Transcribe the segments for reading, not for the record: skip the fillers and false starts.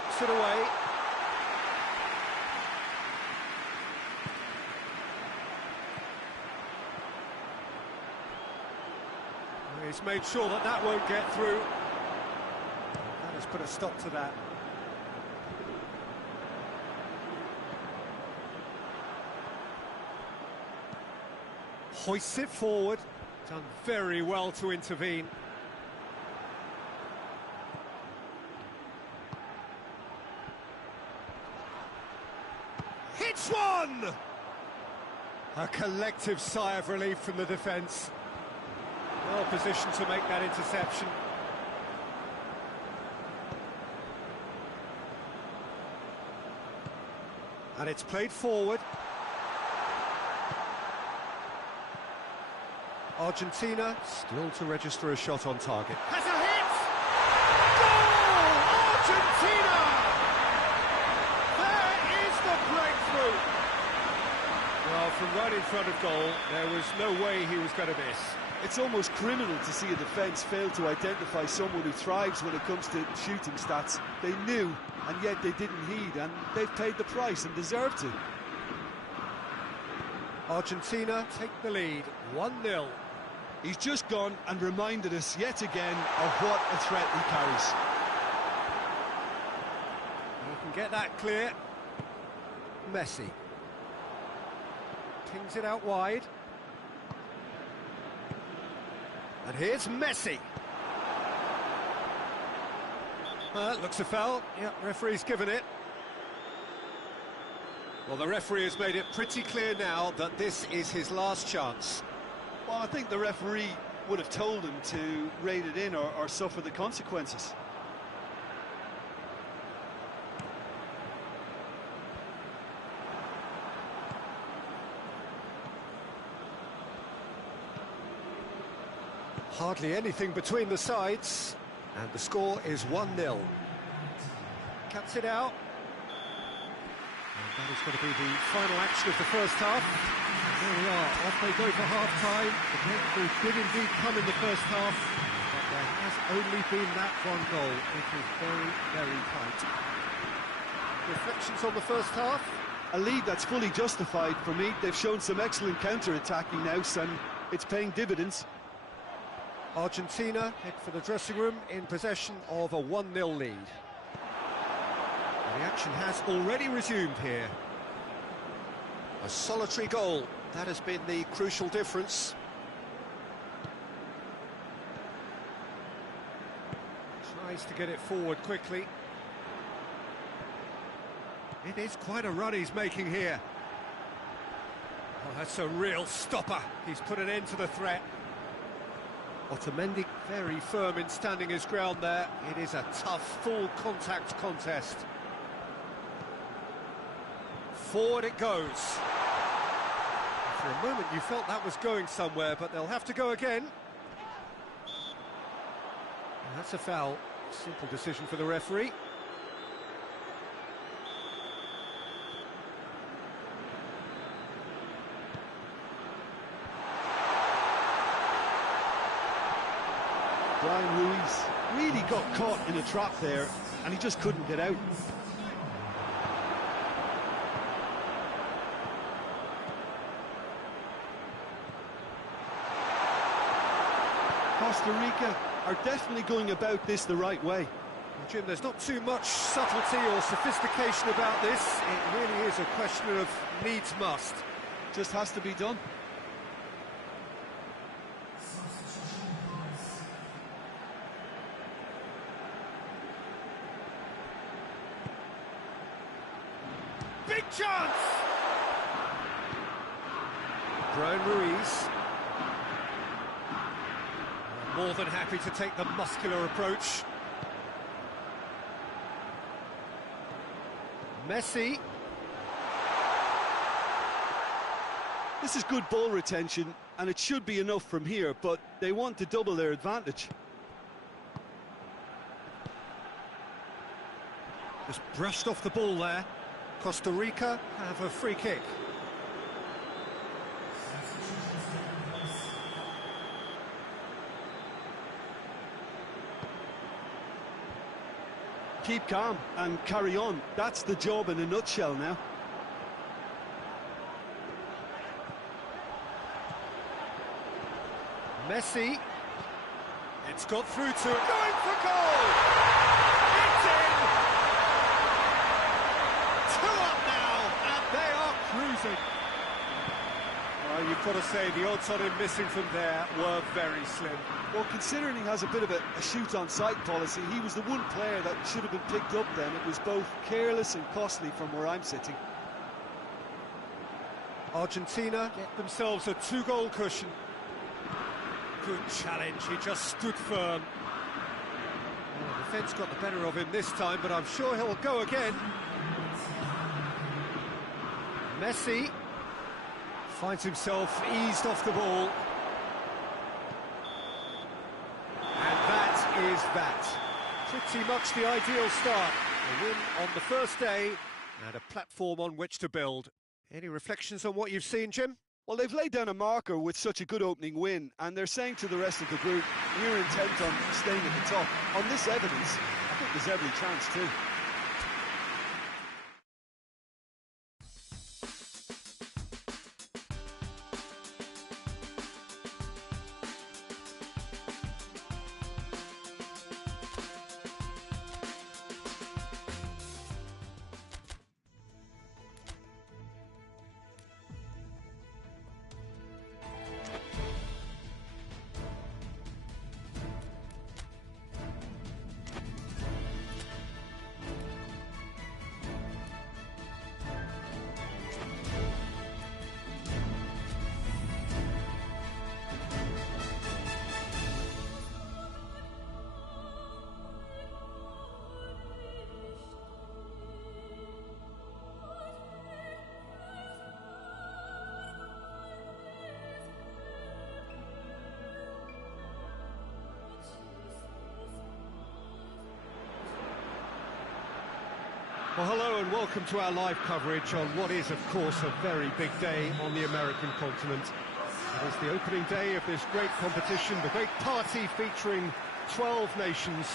knocks it away. He's made sure that that won't get through. That has put a stop to that. Hoists it forward. Done very well to intervene. Hits one! A collective sigh of relief from the defence. Well positioned to make that interception. And it's played forward. Argentina still to register a shot on target. Has a hit! Goal! Argentina! There is the breakthrough! Well, from right in front of goal, there was no way he was going to miss. It's almost criminal to see a defence fail to identify someone who thrives when it comes to shooting stats. They knew, and yet they didn't heed, and they've paid the price and deserve to. Argentina take the lead, 1-0. He's just gone and reminded us yet again of what a threat he carries. You can get that clear. Messi. Pings it out wide. And here's Messi. Looks a foul. Yeah, referee's given it. Well, the referee has made it pretty clear now that this is his last chance. Well, I think the referee would have told him to rein it in or suffer the consequences. Hardly anything between the sides, and the score is 1-0. Cuts it out. And that is going to be the final action of the first half. There we are, off they go for half-time. The breakthrough did indeed come in the first half, but there has only been that one goal. It is very, very tight. Reflections on the first half? A lead that's fully justified for me. They've shown some excellent counter-attacking now, and it's paying dividends. Argentina head for the dressing room in possession of a 1-0 lead. And the action has already resumed here. A solitary goal, that has been the crucial difference. Tries to get it forward quickly. It is quite a run he's making here. Oh, that's a real stopper. He's put an end to the threat. Otamendi very firm in standing his ground there. It is a tough, full contact contest. Forward it goes. For a moment you felt that was going somewhere, but they'll have to go again. And that's a foul. Simple decision for the referee. Brian Ruiz really got caught in a trap there, and he just couldn't get out. Costa Rica are definitely going about this the right way. Well, Jim, there's not too much subtlety or sophistication about this. It really is a question of needs must. Just has to be done. Big chance! Brian Ruiz. More than happy to take the muscular approach. Messi. This is good ball retention, and it should be enough from here, but they want to double their advantage. Just brushed off the ball there. Costa Rica have a free kick. keep calm and carry on. That's the job in a nutshell now. Messi. It's got through to it. Going for goal! It's in! 2 up now, and they are cruising. Well, you've got to say, the odds on him missing from there were very slim. Well, considering he has a bit of a shoot-on-sight policy, he was the one player that should have been picked up then. It was both careless and costly from where I'm sitting. Argentina get themselves a 2-goal cushion. Good challenge, he just stood firm. Well, the defence got the better of him this time, but I'm sure he'll go again. Messi finds himself eased off the ball. And that is that. Pretty much the ideal start. A win on the first day and a platform on which to build. Any reflections on what you've seen, Jim? Well, they've laid down a marker with such a good opening win, and they're saying to the rest of the group, we're intent on staying at the top. On this evidence, I think there's every chance too. Well, hello and welcome to our live coverage on what is, of course, a very big day on the American continent. It is the opening day of this great competition, the great party featuring 12 nations,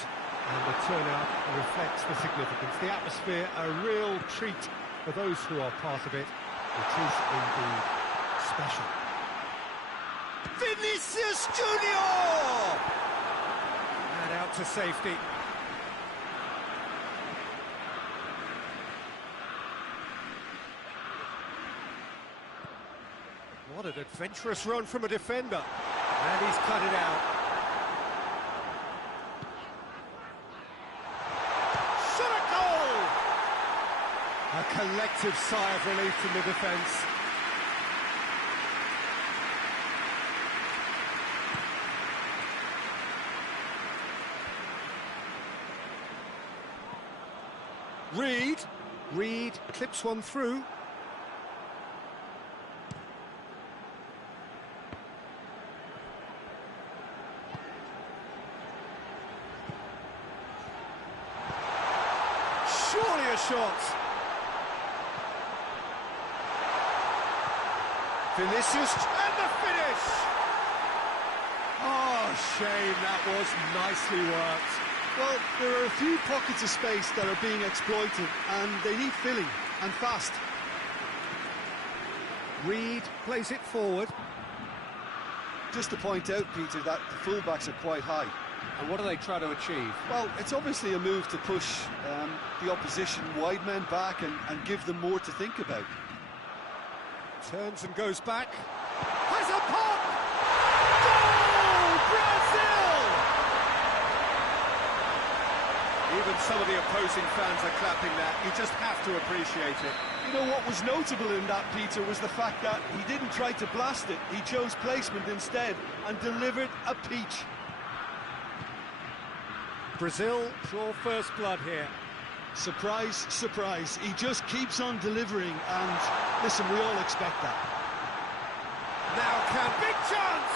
and the turnout reflects the significance. The atmosphere, a real treat for those who are part of it. It is indeed special. Vinicius Junior! And out to safety. What an adventurous run from a defender. And he's cut it out. Shot a goal! A collective sigh of relief from the defence. Reed clips one through. Surely a shot. Vinicius, and the finish! Oh, shame, that was nicely worked. Well, there are a few pockets of space that are being exploited, and they need filling, and fast. Reed plays it forward. Just to point out, Peter, that the fullbacks are quite high. And what do they try to achieve? Well, it's obviously a move to push the opposition wide men back and give them more to think about. Turns and goes back. Has a pop! Goal! Brazil! Even some of the opposing fans are clapping that. You just have to appreciate it. You know, what was notable in that, Peter, was the fact that he didn't try to blast it. He chose placement instead and delivered a peach. Brazil draw first blood here. Surprise, surprise. He just keeps on delivering, and listen, we all expect that. Now can big chance!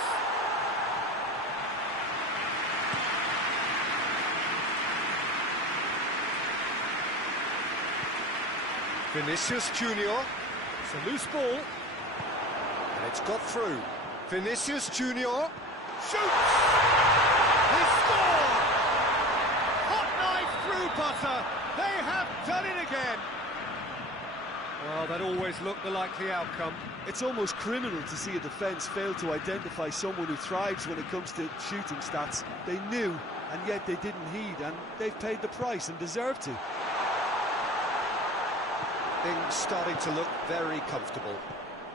Vinicius Junior. It's a loose ball. And it's got through. Vinicius Junior shoots! He scored! Hot knife through butter. They have done it again. Well, that always looked the likely outcome. It's almost criminal to see a defence fail to identify someone who thrives when it comes to shooting stats. They knew, and yet they didn't heed, and they've paid the price and deserve to. Things starting to look very comfortable.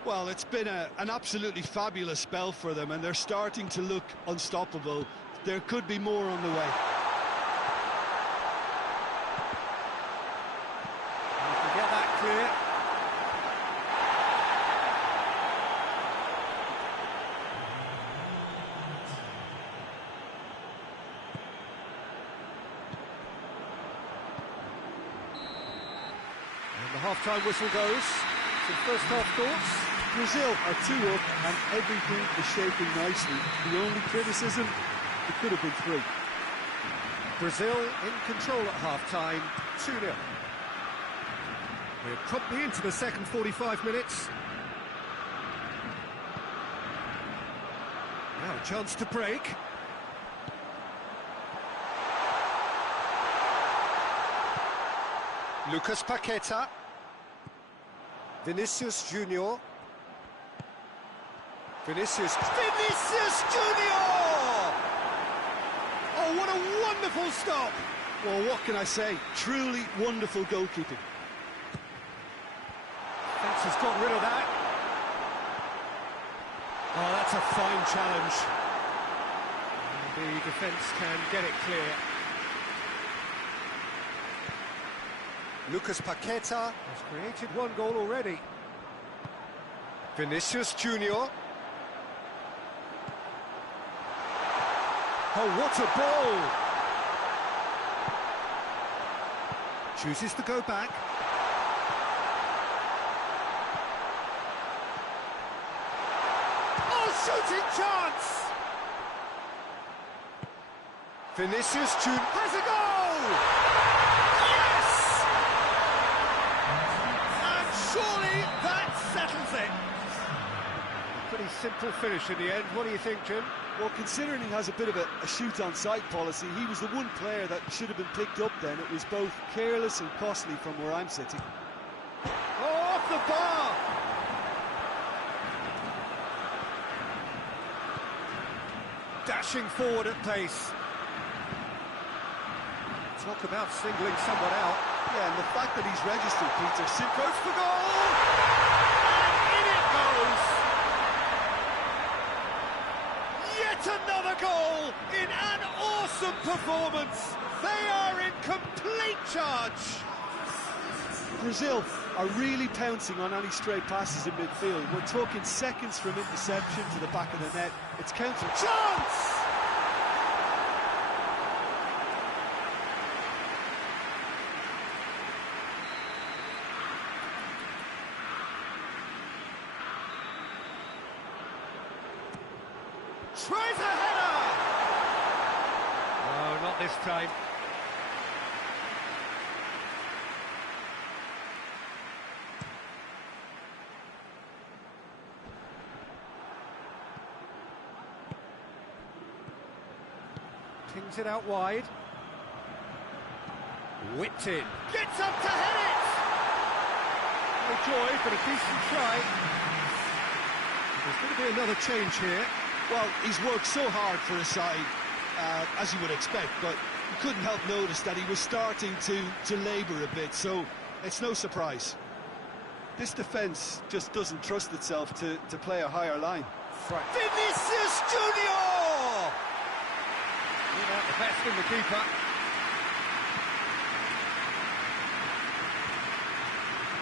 Well, it's been an absolutely fabulous spell for them, and they're starting to look unstoppable. There could be more on the way. You can get that clear. And the half-time whistle goes. Some first-half thoughts. Brazil are 2 up and everything is shaping nicely. The only criticism, it could have been 3. Brazil in control at half-time, 2-0. We're promptly into the second 45 minutes. Now a chance to break. Lucas Paqueta. Vinicius Junior. Vinicius Junior! Oh, what a wonderful stop! Well, what can I say? Truly wonderful goalkeeping. Defence has got rid of that. Oh, that's a fine challenge. And the defence can get it clear. Lucas Paqueta has created 1 goal already. Vinicius Junior. Oh, what a ball! Chooses to go back. Oh, shooting chance! Vinicius Junior has a goal! Yes! And surely that settles it. A pretty simple finish in the end. What do you think, Jim? Well, considering he has a bit of a shoot-on-sight policy, he was the one player that should have been picked up then. It was both careless and costly from where I'm sitting. Oh, off the bar! Dashing forward at pace. Talk about singling someone out. Yeah, and the fact that he's registered, Peter, Goes for goal! And in it goes! Another goal in an awesome performance. They are in complete charge. Brazil are really pouncing on any stray passes in midfield. We're talking seconds from interception to the back of the net. It's counter chance. Tries a header! Oh, not this time. Pings it out wide. Whipped in. Gets up to head it! No joy, but a decent try. There's going to be another change here. Well, he's worked so hard for his side, as you would expect, but you couldn't help notice that he was starting to labour a bit, so it's no surprise. This defence just doesn't trust itself to play a higher line. Vinicius Junior! Without the best in the keeper.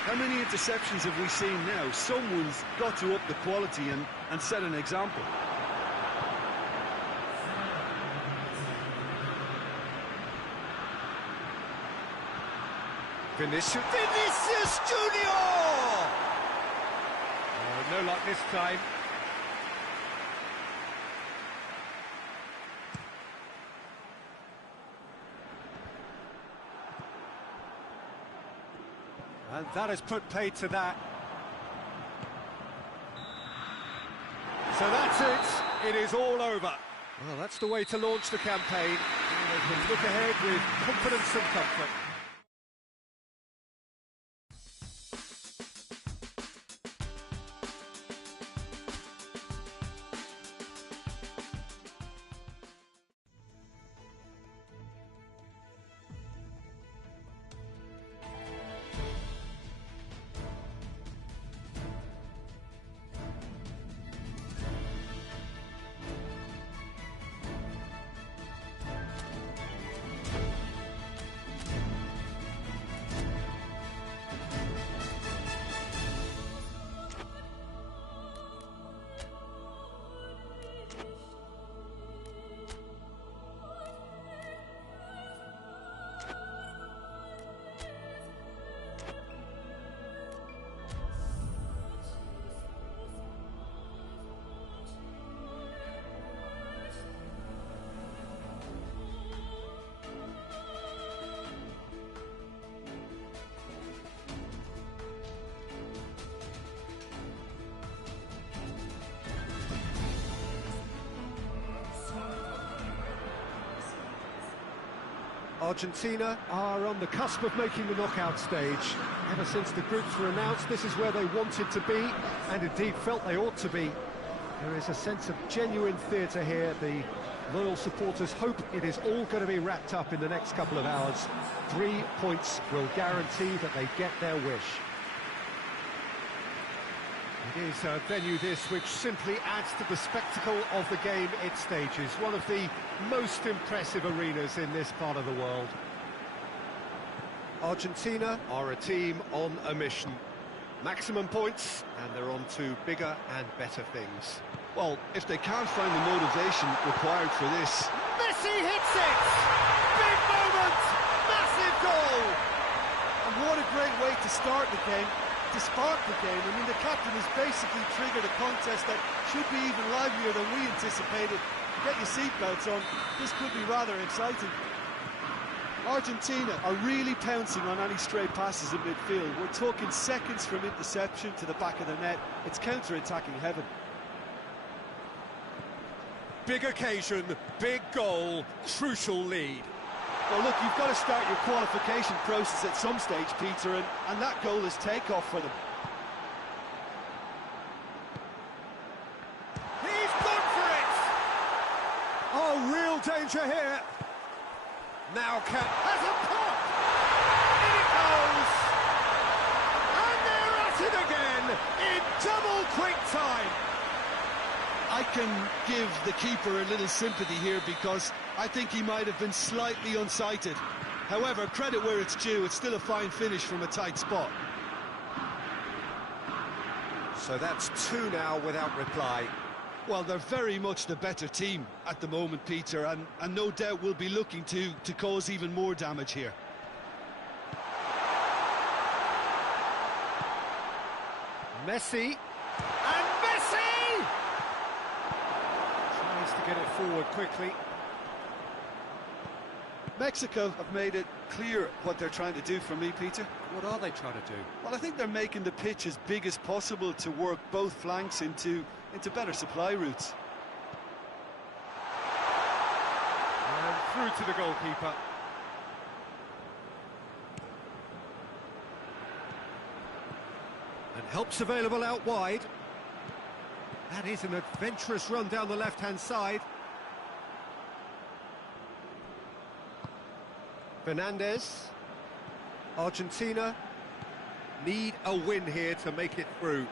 How many interceptions have we seen now? Someone's got to up the quality and set an example. Vinicius Junior! Oh, no luck this time. And that has put paid to that. So that's it. It is all over. Well, that's the way to launch the campaign. They can look ahead with confidence and comfort. Argentina are on the cusp of making the knockout stage. Ever since the groups were announced, this is where they wanted to be, and indeed felt they ought to be. There is a sense of genuine theatre here. The loyal supporters hope it is all going to be wrapped up in the next couple of hours. 3 points will guarantee that they get their wish. It is a venue this which simply adds to the spectacle of the game it stages. One of the most impressive arenas in this part of the world. Argentina are a team on a mission. Maximum points, and they're on to bigger and better things. Well, if they can't find the motivation required for this... Messi hits it! Big moment! Massive goal! And what a great way to start the game, to spark the game. I mean, the captain has basically triggered a contest that should be even livelier than we anticipated. Get your seatbelts on, this could be rather exciting. Argentina are really pouncing on any stray passes in midfield. We're talking seconds from interception to the back of the net. It's counter-attacking heaven. Big occasion, big goal, crucial lead. Well, look, you've got to start your qualification process at some stage, Peter, and that goal is takeoff for them. He's gone for it! Oh, real danger here. Now has a pop! In it goes! And they're at it again in double quick time. I can give the keeper a little sympathy here because I think he might have been slightly unsighted. However, credit where it's due, it's still a fine finish from a tight spot. So that's 2 now without reply. Well, they're very much the better team at the moment, Peter, and no doubt will be looking to cause even more damage here. Messi, and Messi! Tries to get it forward quickly. Mexico have made it clear what they're trying to do for me, Peter. What are they trying to do? Well, I think they're making the pitch as big as possible to work both flanks into better supply routes. And through to the goalkeeper. And help's available out wide. That is an adventurous run down the left-hand side. Fernandez. Argentina need a win here to make it through.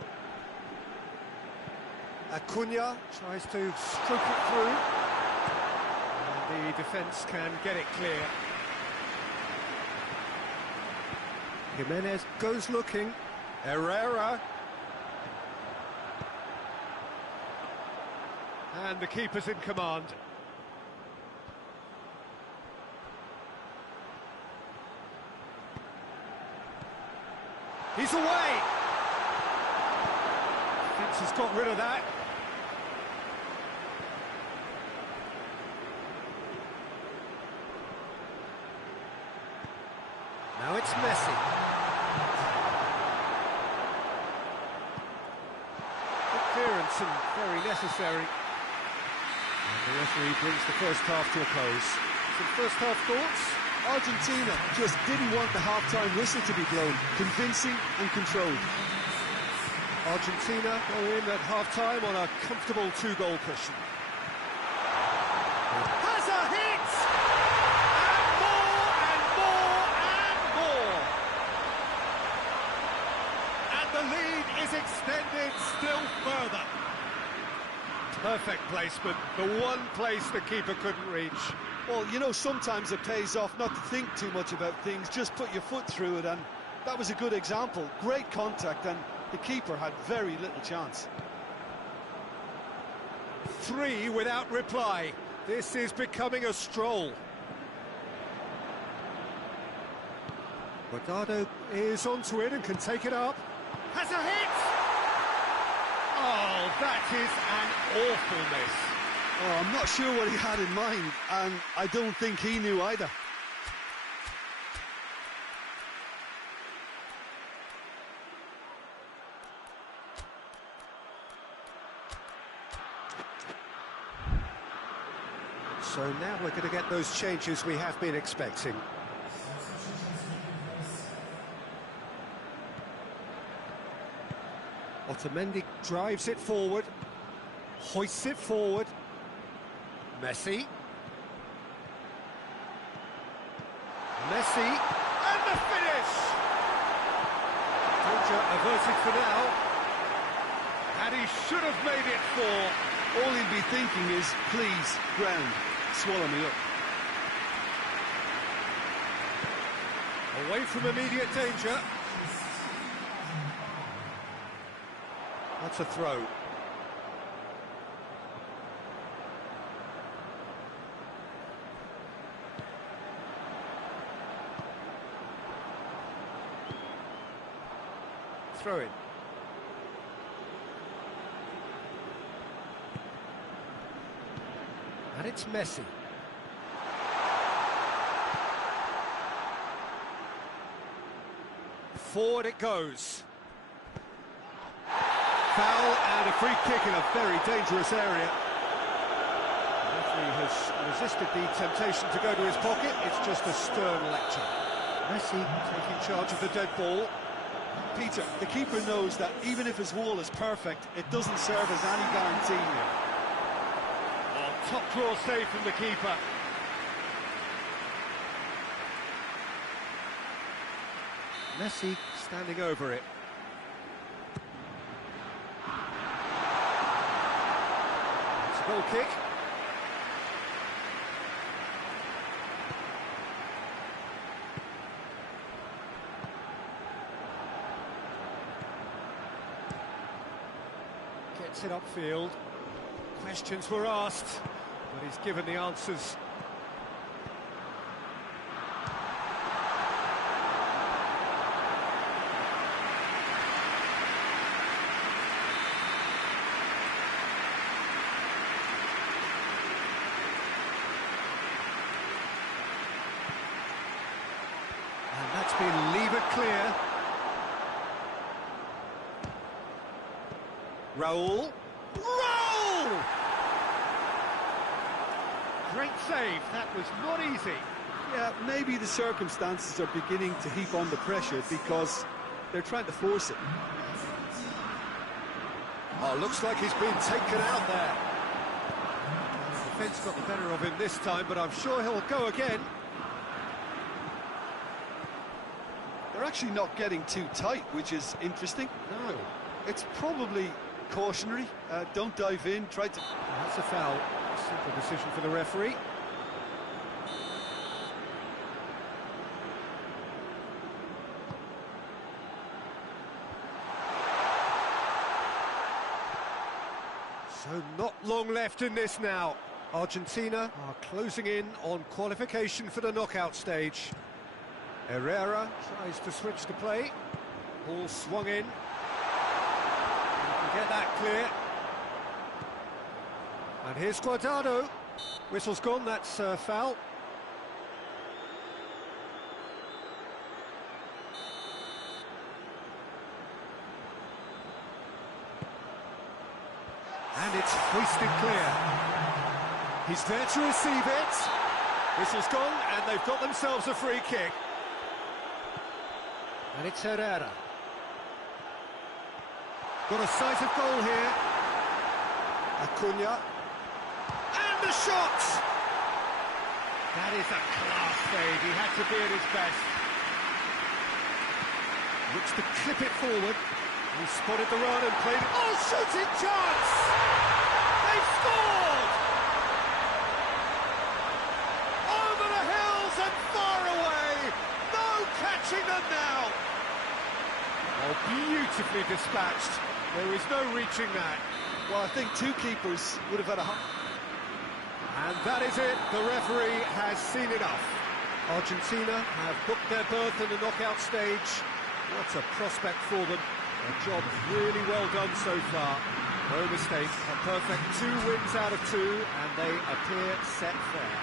Acuna tries to stroke it through. And the defence can get it clear. Jimenez goes looking. Herrera. And the keeper's in command. He's away! Defence has got rid of that. Now it's Messi. Good clearance and very necessary. And the referee brings the first half to a close. Some first-half thoughts? Argentina just didn't want the half-time whistle to be blown. Convincing and controlled. Argentina go in at half-time on a comfortable two-goal cushion. Has a hit! And more and more and more! And the lead is extended still further. Perfect placement, the one place the keeper couldn't reach. Well, you know, sometimes it pays off not to think too much about things, just put your foot through it, and that was a good example. Great contact, and the keeper had very little chance. 3 without reply. This is becoming a stroll. Guardado is onto it and can take it up. Has a hit! Oh, that is an awful miss. Oh, I'm not sure what he had in mind, and I don't think he knew either. So now we're going to get those changes we have been expecting. Otamendi drives it forward, hoists it forward. Messi. Messi, and the finish! Danger averted for now, and he should have made it 4. All he'll be thinking is, please, ground, swallow me up. Away from immediate danger. That's a throw. Throw in. And it's Messi. Forward it goes. Foul and a free kick in a very dangerous area. The referee has resisted the temptation to go to his pocket. It's just a stern lecture. Messi taking charge of the dead ball. Peter, the keeper knows that even if his wall is perfect, it doesn't serve as any guarantee here. Oh, top draw save from the keeper. Messi standing over it. It's a goal kick. Gets it upfield. Questions were asked, but he's given the answers. And that's been levered clear. Raul. Raul! Great save, that was not easy. Yeah, maybe the circumstances are beginning to heap on the pressure because they're trying to force it. Oh, looks like he's been taken out there. The defence got the better of him this time, but I'm sure he'll go again. They're actually not getting too tight, which is interesting. No. It's probably cautionary. Don't dive in, try to... That's a foul. Simple decision for the referee. So not long left in this now. Argentina are closing in on qualification for the knockout stage. Herrera tries to switch the play. Ball swung in. Get that clear. And here's Guardado. Whistle's gone, that's a foul. And it's hoisted clear. He's there to receive it. Whistle's gone, and they've got themselves a free kick. And it's Herrera. Got a sight of goal here. Acuna. And the shot! That is a class save. He had to be at his best. Looks to clip it forward. He spotted the run and played it. Oh, shooting chance! They've scored! Over the hills and far away! No catching them now! Oh, beautifully dispatched. There is no reaching that. Well, I think two keepers would have had a... And that is it. The referee has seen enough. Argentina have booked their berth in the knockout stage. What a prospect for them. A job really well done so far. No mistake. A perfect 2 wins out of 2, and they appear set fair.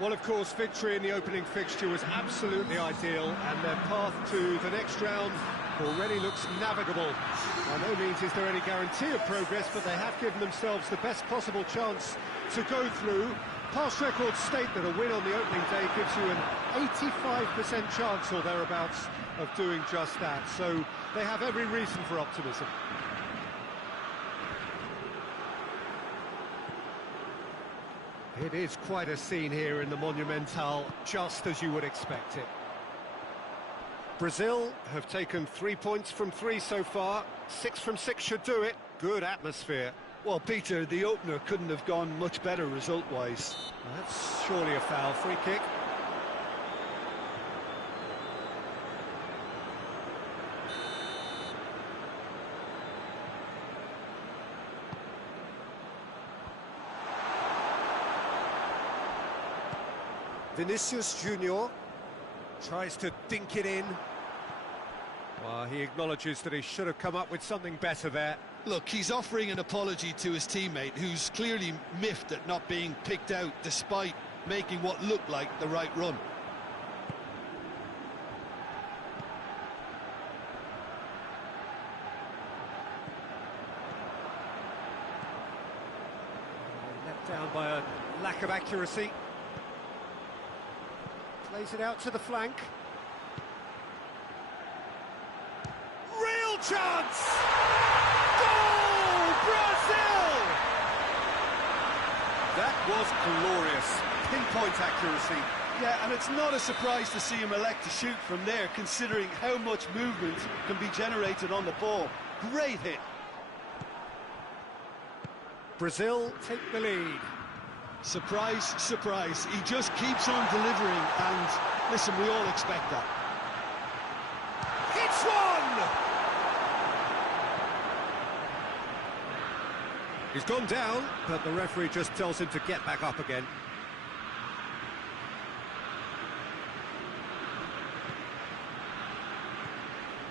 Well, of course, victory in the opening fixture was absolutely ideal, and their path to the next round already looks navigable. By no means is there any guarantee of progress, but they have given themselves the best possible chance to go through. Past records state that a win on the opening day gives you an 85% chance or thereabouts of doing just that, so they have every reason for optimism. It is quite a scene here in the Monumental, just as you would expect it. Brazil have taken 3 points from 3 so far. 6 from 6 should do it. Good atmosphere. Well, Peter, the opener couldn't have gone much better result-wise. That's surely a foul. Free kick. Vinicius Junior tries to dink it in. Well, he acknowledges that he should have come up with something better there. Look, he's offering an apology to his teammate, who's clearly miffed at not being picked out despite making what looked like the right run. Let down by a lack of accuracy. Plays it out to the flank. Real chance! Goal! Brazil! That was glorious. Pinpoint accuracy. Yeah, and it's not a surprise to see him elect to shoot from there, considering how much movement can be generated on the ball. Great hit. Brazil take the lead. Surprise, surprise. He just keeps on delivering, and listen, we all expect that. It's one! He's gone down, but the referee just tells him to get back up again.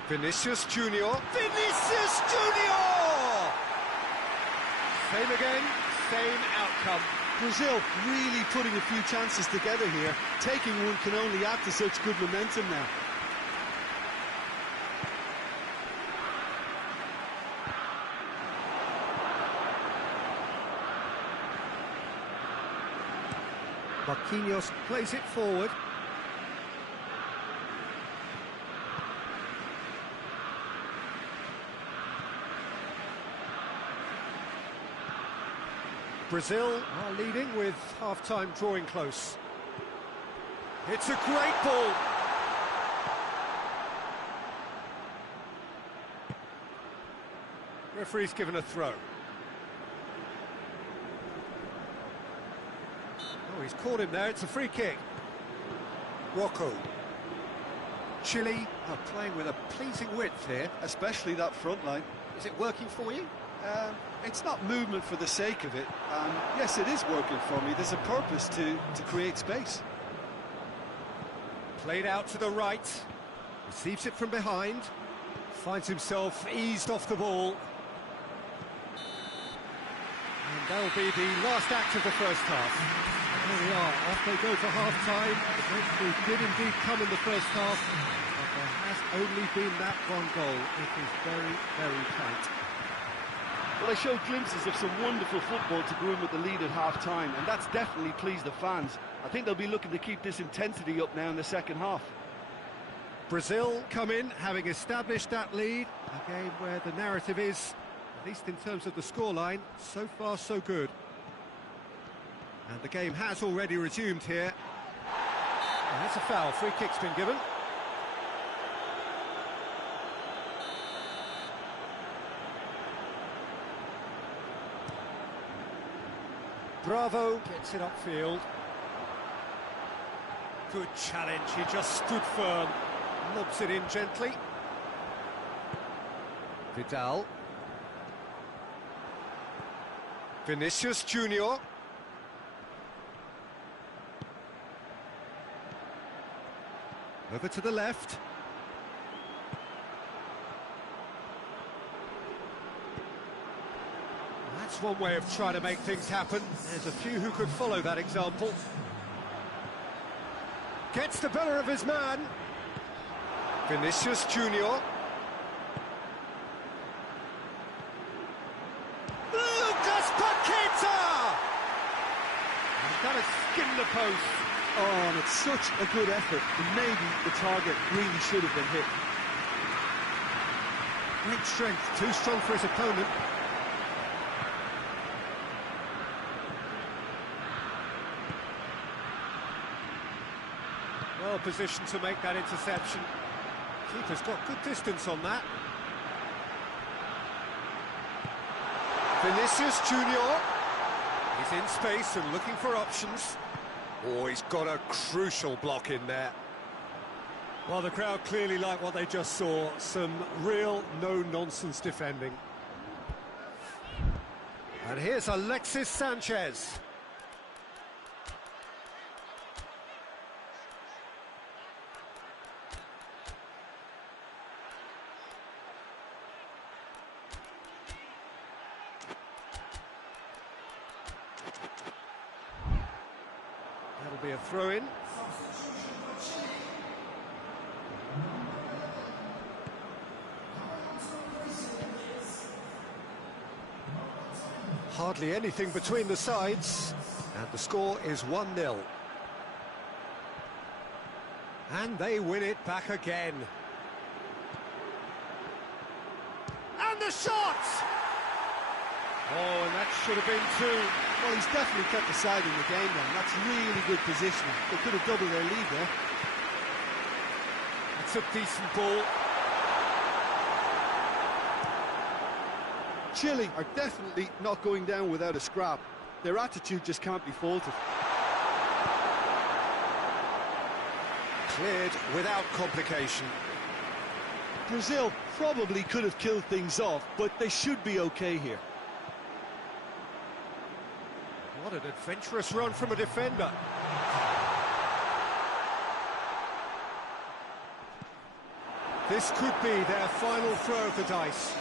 Vinicius Junior. Vinicius Junior! Same again, same outcome. Brazil really putting a few chances together here. Taking one can only add to such good momentum now. Marquinhos plays it forward. Brazil are leading with half-time drawing close. It's a great ball. Referee's given a throw. Oh, he's caught him there, it's a free kick. Rocco. Chile are playing with a pleasing width here. Especially that front line. Is it working for you? It's not movement for the sake of it. Yes, it is working for me. There's a purpose to create space. Played out to the right. Receives it from behind. Finds himself eased off the ball. And that'll be the last act of the first half. There we are, off they go for half-time. The breakthrough did indeed come in the first half, but there has only been that one goal. It is very, very tight. Well, they showed glimpses of some wonderful football to go in with the lead at half-time, and that's definitely pleased the fans. I think they'll be looking to keep this intensity up now in the second half. Brazil come in, having established that lead. A game where the narrative is, at least in terms of the scoreline, so far so good. And the game has already resumed here. And that's a foul, free kick's been given. Bravo gets it upfield. Good challenge, he just stood firm. Lobs it in gently. Vidal. Vinicius Junior. Over to the left. That's one way of trying to make things happen. There's a few who could follow that example. Gets the better of his man. Vinicius Junior. Lucas Paqueta! He's got to skin the post. Oh, and it's such a good effort, and maybe the target really should have been hit. Great strength, too strong for his opponent. Well positioned to make that interception. Keeper's got good distance on that. Vinicius Junior. He's in space and looking for options. Oh, he's got a crucial block in there. Well, the crowd clearly like what they just saw. Some real no-nonsense defending. And here's Alexis Sanchez. That'll be a throw-in. Hardly anything between the sides, and the score is 1-0. And they win it back again. And the shot! Oh, and that should have been two. Well, he's definitely kept the side in the game then. That's really good positioning. They could have doubled their lead there. It's a decent ball. Chile are definitely not going down without a scrap. Their attitude just can't be faulted. Cleared without complication. Brazil probably could have killed things off, but they should be okay here. What an adventurous run from a defender. This could be their final throw of the dice.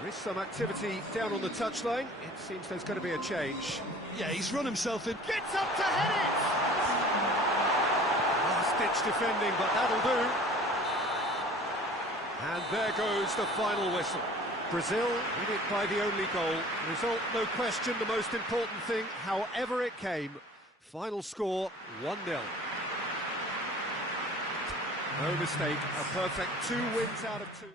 There is some activity down on the touchline. It seems there's going to be a change. Yeah, he's run himself in. Gets up to head it! Last-ditch defending, but that'll do. And there goes the final whistle. Brazil win it by the only goal. Result, no question, the most important thing, however it came. Final score, 1-0. No mistake, a perfect 2 wins out of 2.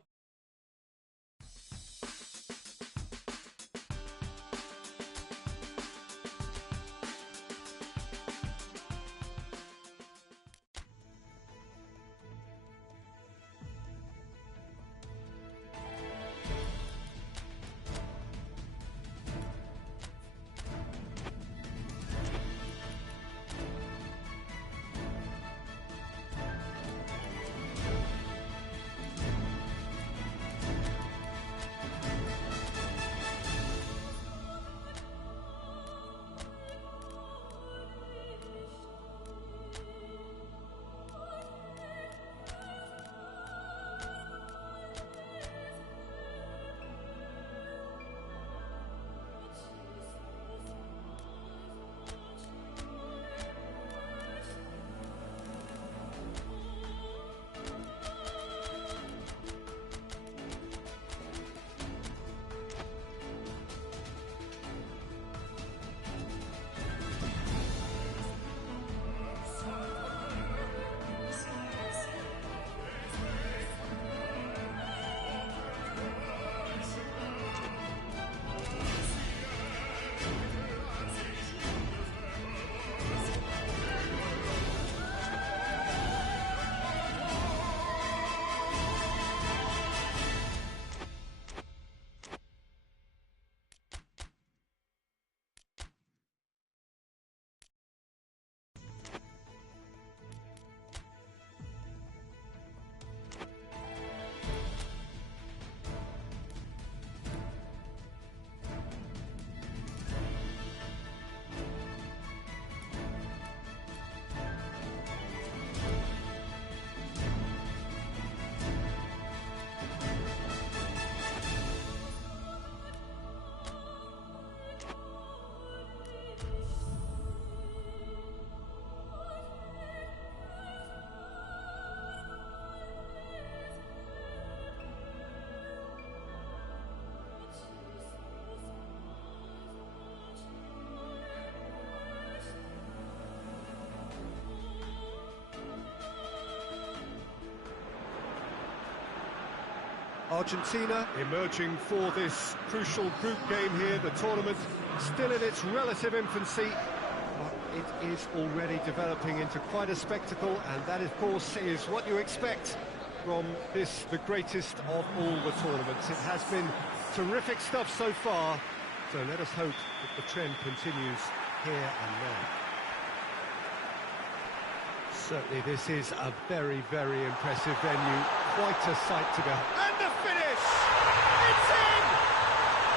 Argentina emerging for this crucial group game here. The tournament still in its relative infancy, but it is already developing into quite a spectacle, and that, of course, is what you expect from this, the greatest of all the tournaments. It has been terrific stuff so far, so let us hope that the trend continues here and now. Certainly this is a very, very impressive venue. Quite a sight to behold. And the finish! It's in!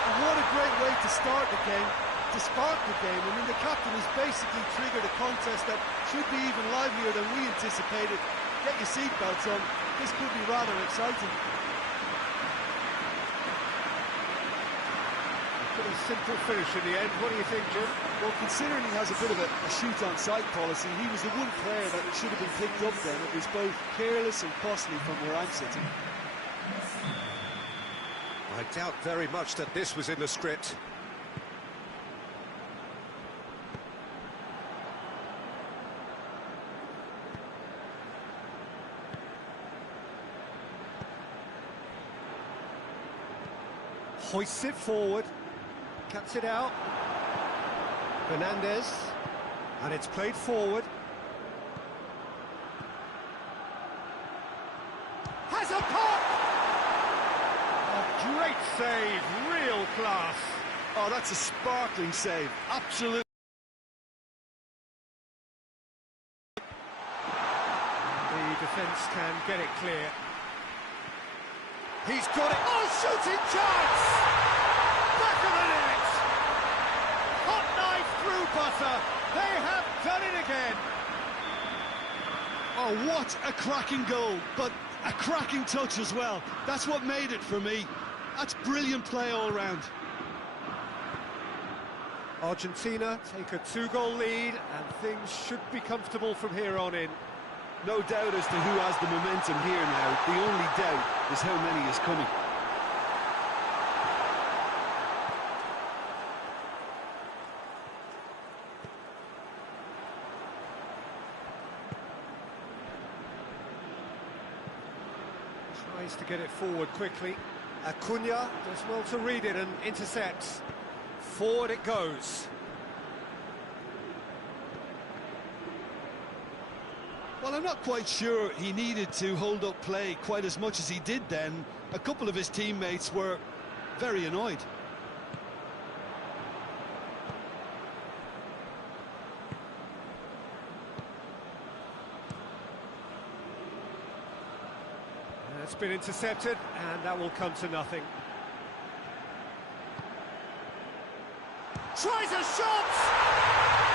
And what a great way to start the game, to spark the game. I mean, the captain has basically triggered a contest that should be even livelier than we anticipated. Get your seatbelts on. This could be rather exciting. Pretty simple finish in the end. What do you think, Jim? Well, considering he has a bit of a shoot-on-sight policy, he was the one player that should have been picked up then. It was both careless and costly from where I'm sitting. I doubt very much that this was in the script. Hoists it forward. Cuts it out. Fernandez, and it's played forward. Has a pop! A great save, real class. Oh, that's a sparkling save, absolutely. The defence can get it clear. He's got it. Oh, shooting chance! Back of the net! Hot knife through butter. They have done it again. Oh, what a cracking goal, but a cracking touch as well. That's what made it for me. That's brilliant play all round. Argentina take a 2-goal lead, and things should be comfortable from here on in. No doubt as to who has the momentum here now. The only doubt is how many is coming. Tries to get it forward quickly. Acuna does well to read it and intercepts. Forward it goes. Well, I'm not quite sure he needed to hold up play quite as much as he did then. A couple of his teammates were very annoyed. It's been intercepted, and that will come to nothing. Tries a shot!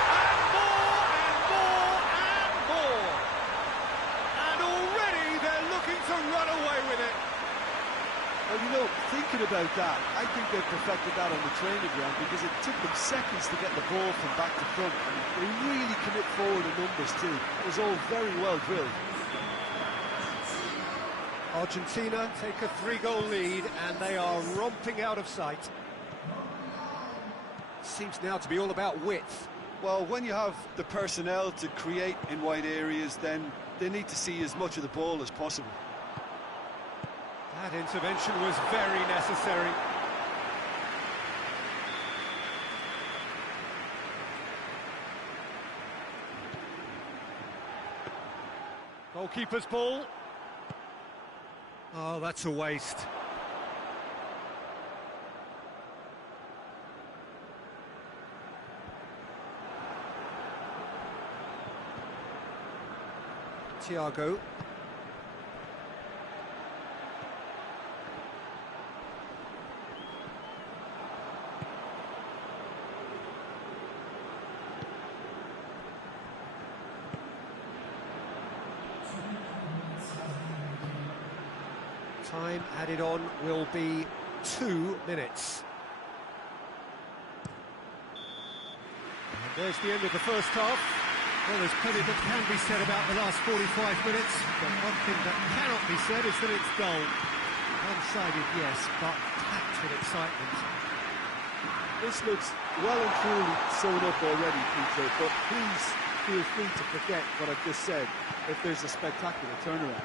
And more, and more, and more! And already they're looking to run away with it. Well, you know, thinking about that, I think they perfected that on the training ground because it took them seconds to get the ball from back to front, and they really commit forward in numbers too. It was all very well drilled. Argentina take a 3-goal lead, and they are romping out of sight. Seems now to be all about width. Well, when you have the personnel to create in wide areas, then they need to see as much of the ball as possible. That intervention was very necessary. Goalkeeper's ball. Oh, that's a waste. Thiago. Time added on will be 2 minutes. And there's the end of the first half. Well, there's plenty that can be said about the last 45 minutes, but one thing that cannot be said is that it's dull. One-sided, yes, but packed with excitement. This looks well and truly sewn up already, Peter, but please feel free to forget what I've just said if there's a spectacular turnaround.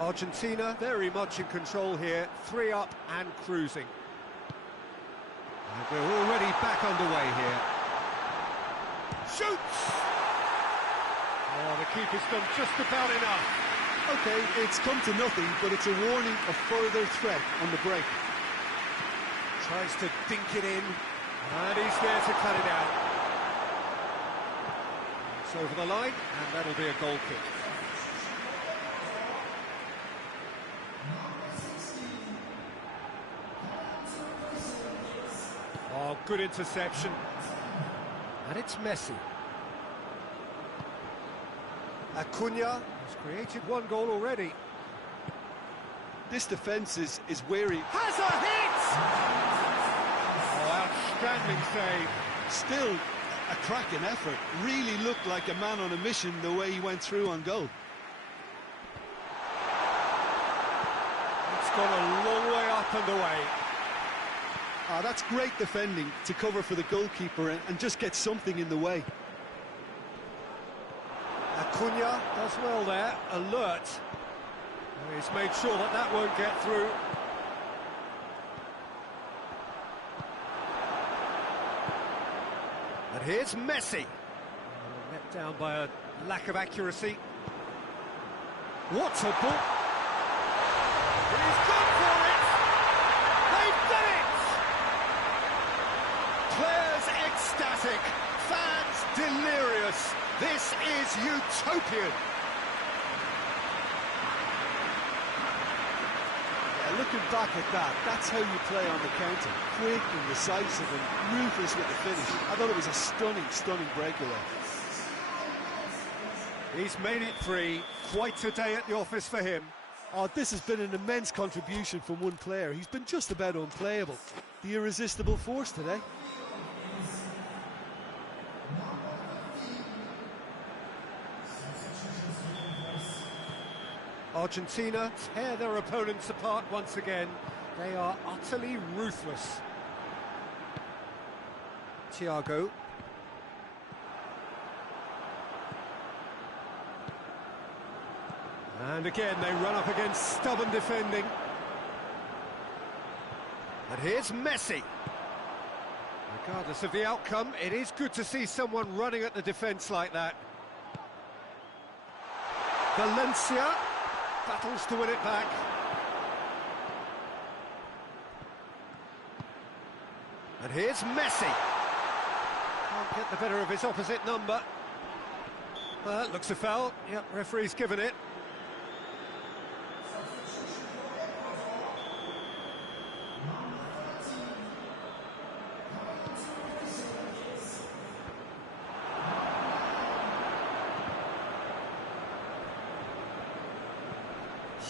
Argentina very much in control here, 3 up and cruising. And we're already back underway here. Shoots! Oh, the keeper's done just about enough. Okay, it's come to nothing, but it's a warning of further threat on the break. Tries to dink it in, and he's there to cut it out. It's over the line, and that'll be a goal kick. Oh, good interception. And it's Messi. Acuna has created 1 goal already. This defence is wary. Has a hit! Oh, outstanding save. Still a cracking effort. Really looked like a man on a mission the way he went through on goal. It's gone a long way up and away. That's great defending to cover for the goalkeeper and just get something in the way. Acuna does well there, alert. He's made sure that that won't get through. And here's Messi. Let down by a lack of accuracy. What a ball! He's gone for it! They've done it! Players ecstatic, fans delirious. This is utopian. Yeah, looking back at that, that's how you play on the counter. Quick and decisive and ruthless with the finish. I thought it was a stunning, stunning breakaway. He's made it 3. Quite a day at the office for him. Oh, this has been an immense contribution from one player. He's been just about unplayable. The irresistible force today. Argentina tear their opponents apart once again. They are utterly ruthless. Thiago. And again, they run up against stubborn defending. And here's Messi. Regardless of the outcome, it is good to see someone running at the defence like that. Valencia battles to win it back. And here's Messi. Can't get the better of his opposite number. That looks a foul. Yep, referee's given it.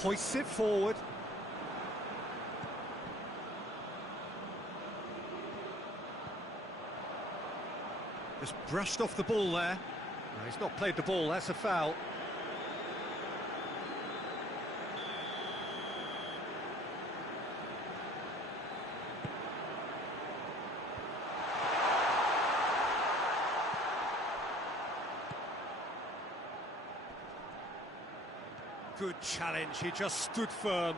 Hoists it forward. Just brushed off the ball there. No, he's not played the ball, that's a foul. Good challenge, he just stood firm.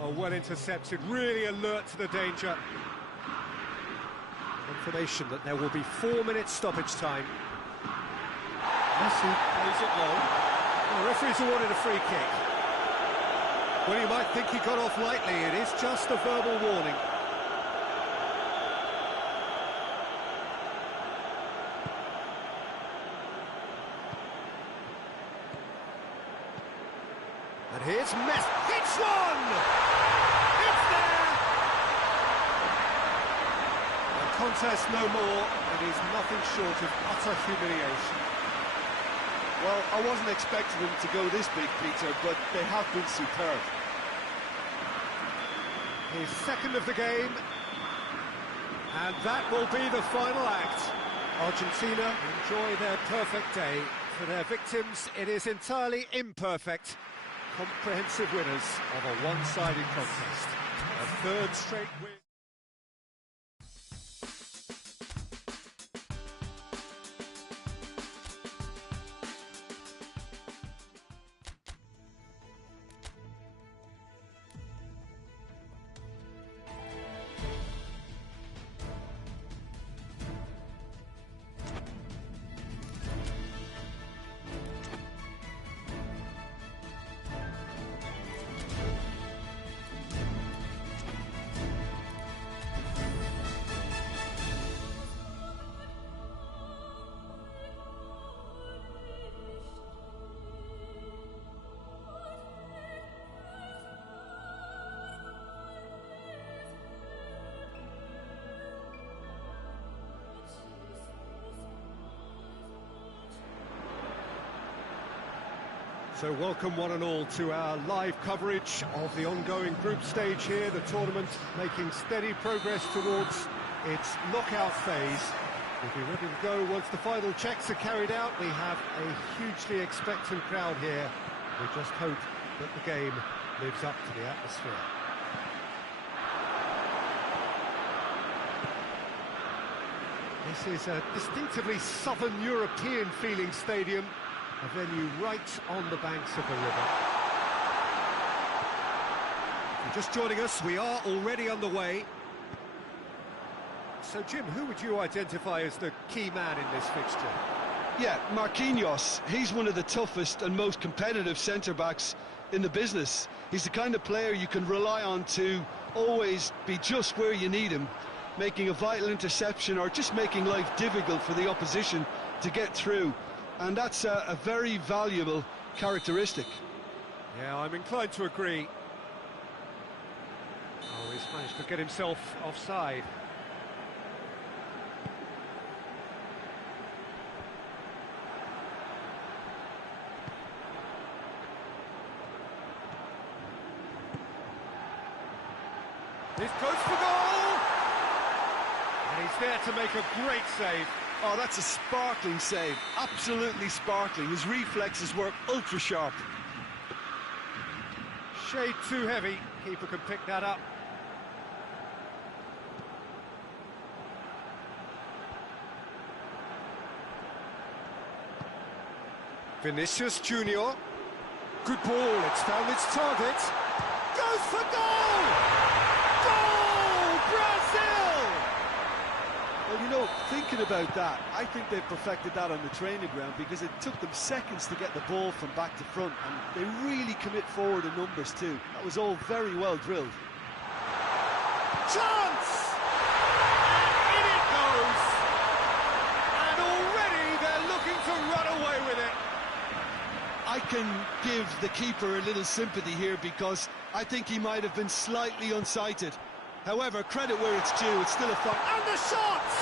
Oh, well intercepted, really alert to the danger. Confirmation that there will be 4 minutes stoppage time. Messi plays it low. The referee's awarded a free kick. Well, you might think he got off lightly, it is just a verbal warning. And here's Messi. Hits one! It's there! The contest no more. It is nothing short of utter humiliation. Well, I wasn't expecting them to go this big, Peter, but they have been superb. His second of the game. And that will be the final act. Argentina enjoy their perfect day. For their victims, it is entirely imperfect. Comprehensive winners of a one-sided contest. A third straight win. So welcome one and all to our live coverage of the ongoing group stage here, the tournament making steady progress towards its knockout phase. We'll be ready to go once the final checks are carried out. We have a hugely expectant crowd here. We just hope that the game lives up to the atmosphere. This is a distinctively southern European feeling stadium. A venue right on the banks of the river. If you're just joining us, we are already underway. So, Jim, who would you identify as the key man in this fixture? Yeah, Marquinhos. He's one of the toughest and most competitive centre-backs in the business. He's the kind of player you can rely on to always be just where you need him, making a vital interception or just making life difficult for the opposition to get through. And that's a very valuable characteristic. Yeah, I'm inclined to agree. Oh, he's managed to get himself offside. This goes for goal! And he's there to make a great save. Oh, that's a sparkling save. Absolutely sparkling. His reflexes work ultra sharp. Shade too heavy. Keeper can pick that up. Vinicius Junior. Good ball, it's found its target. Goes for goal! Goal! Brazil! Well, you know, thinking about that, I think they've perfected that on the training ground because it took them seconds to get the ball from back to front, and they really commit forward in numbers too. That was all very well drilled. Chance! And in it goes! And already they're looking to run away with it. I can give the keeper a little sympathy here because I think he might have been slightly unsighted. However, credit where it's due, it's still a fight. And the shots!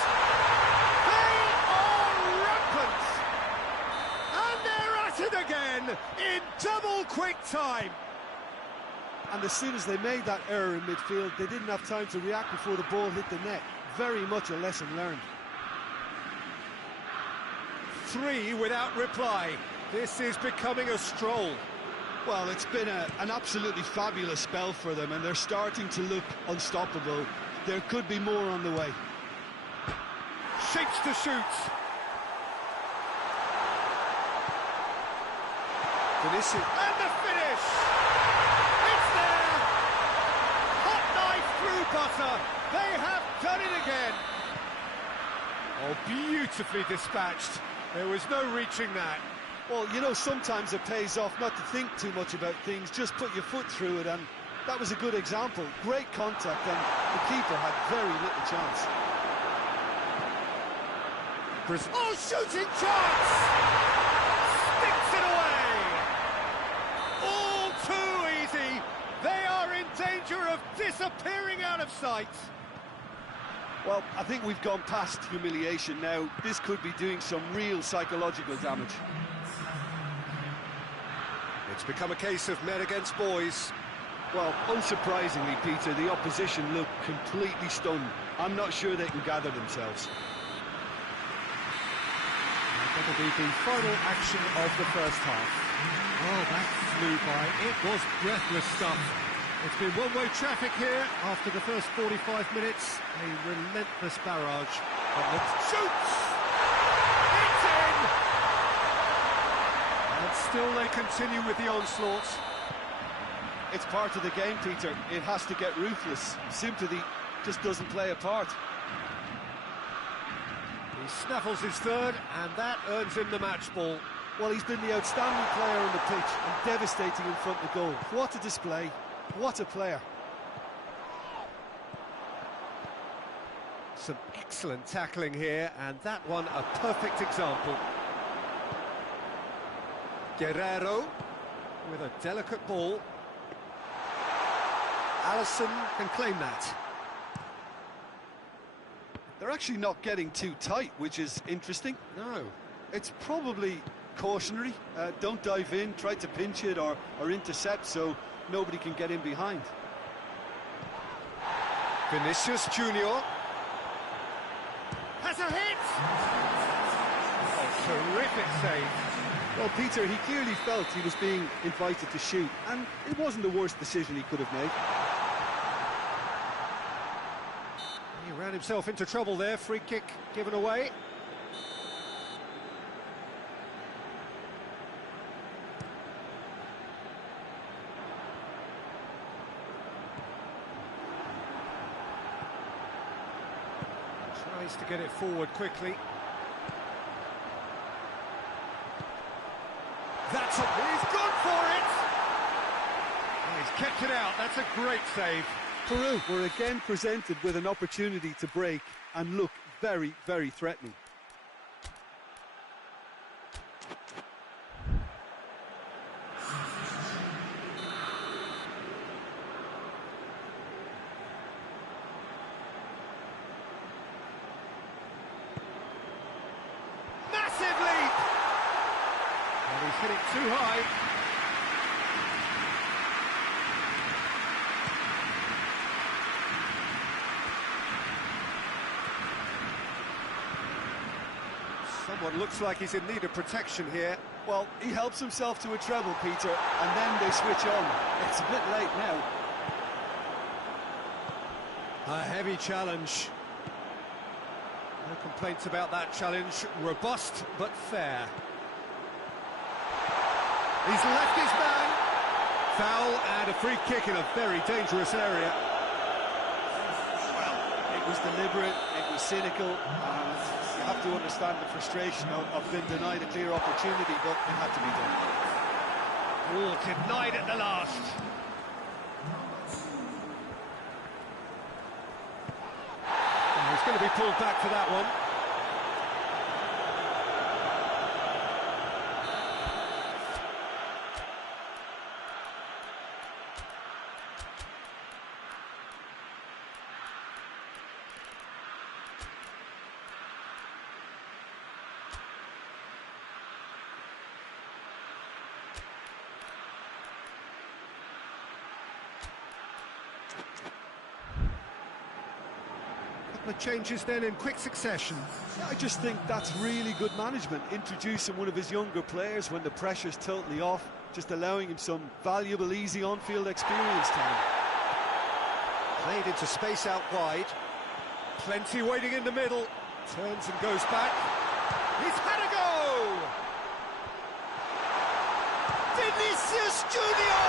They are rampant! And they're at it again in double quick time. And as soon as they made that error in midfield, they didn't have time to react before the ball hit the net. Very much a lesson learned. 3 without reply. This is becoming a stroll. Well, it's been an absolutely fabulous spell for them, and they're starting to look unstoppable. There could be more on the way. Shapes to shoot. Vinicius. And the finish! It's there! Hot knife through butter. They have done it again. Oh, beautifully dispatched. There was no reaching that. Well, you know, sometimes it pays off not to think too much about things, just put your foot through it, and that was a good example. Great contact, and the keeper had very little chance. Oh, shooting chance! Sticks it away! All too easy! They are in danger of disappearing out of sight! Well, I think we've gone past humiliation now. This could be doing some real psychological damage. It's become a case of men against boys. Well, unsurprisingly, Peter, the opposition look completely stunned. I'm not sure they can gather themselves. That'll be the final action of the first half. Oh, that flew by. It was breathless stuff. It's been one-way traffic here after the first 45 minutes. A relentless barrage. And shoots! It's in! And still they continue with the onslaught. It's part of the game, Peter. It has to get ruthless. Sympathy just doesn't play a part. He snaffles his third, and that earns him the match ball. Well, he's been the outstanding player on the pitch and devastating in front of goal. What a display. What a player. Some excellent tackling here, and that one a perfect example. Guerrero with a delicate ball. Allison can claim that. They're actually not getting too tight, which is interesting. No. It's probably cautionary. Don't dive in, try to pinch it or intercept so nobody can get in behind. Vinicius Junior has a hit! Oh, terrific save. Well, Peter, he clearly felt he was being invited to shoot, and it wasn't the worst decision he could have made. He ran himself into trouble there, free kick given away. Tries to get it forward quickly. That's up. He's gone for it! Oh, he's kept it out. That's a great save. Peru were again presented with an opportunity to break and look very, very threatening. Massive leap! And he's hitting too high. Someone looks like he's in need of protection here. Well, he helps himself to a treble, Peter, and then they switch on. It's a bit late now. A heavy challenge. No complaints about that challenge. Robust but fair. He's left his man. Foul and a free kick in a very dangerous area. Well, it was deliberate, it was cynical, and you have to understand the frustration of being denied a clear opportunity, but it had to be done. Oh, denied at the last. Oh, he's going to be pulled back for that one. The changes then in quick succession. I just think that's really good management, introducing one of his younger players when the pressure's totally off, just allowing him some valuable, easy on-field experience time. Played into space out wide. Plenty waiting in the middle. Turns and goes back. He's had a go! Vinicius Junior!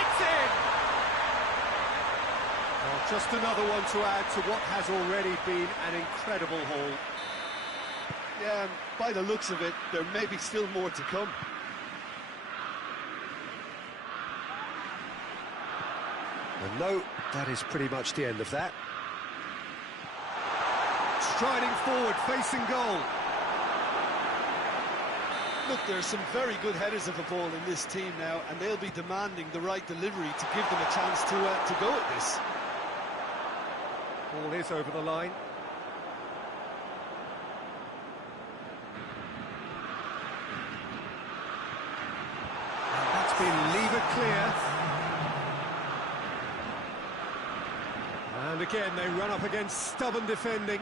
It's in! Well, just another one to add to what has already been an incredible haul. Yeah, by the looks of it, there may be still more to come. And no, that is pretty much the end of that. Striding forward, facing goal. Look, there's some very good headers of the ball in this team now, and they'll be demanding the right delivery to give them a chance to go at this. Ball is over the line. And that's been levered clear. And again, they run up against stubborn defending.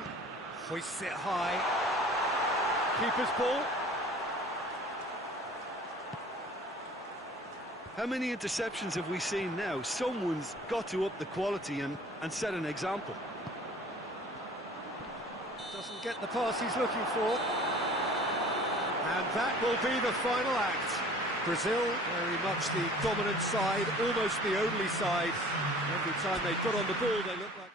Hoists it high. Keeper's ball. How many interceptions have we seen now? Someone's got to up the quality and set an example. Doesn't get the pass he's looking for. And that will be the final act. Brazil, very much the dominant side, almost the only side. Every time they got on the ball, they looked like...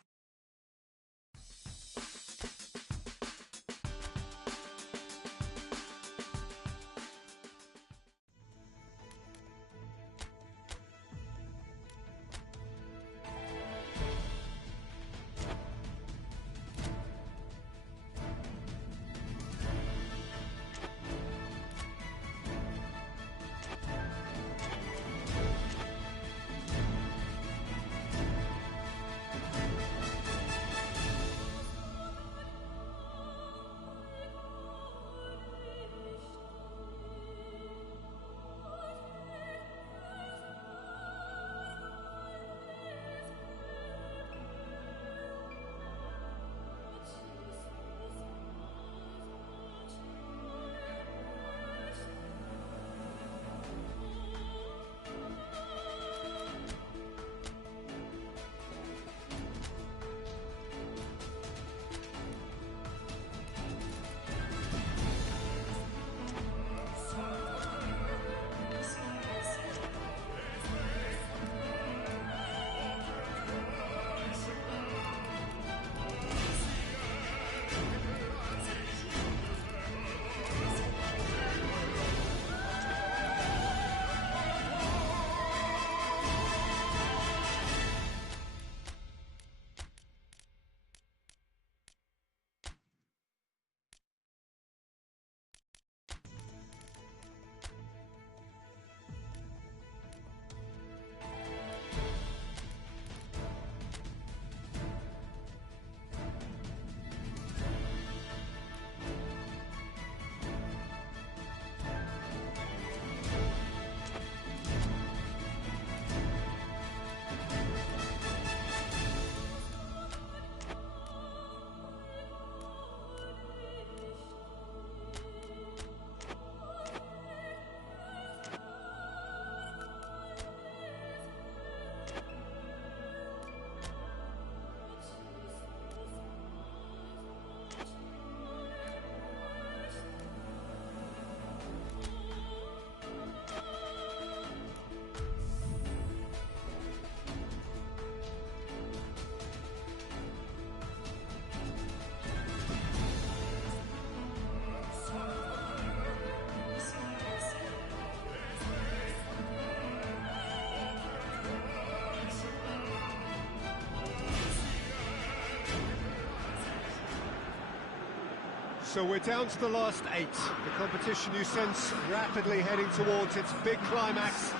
So we're down to the last 8. The competition, you sense, rapidly heading towards its big climax.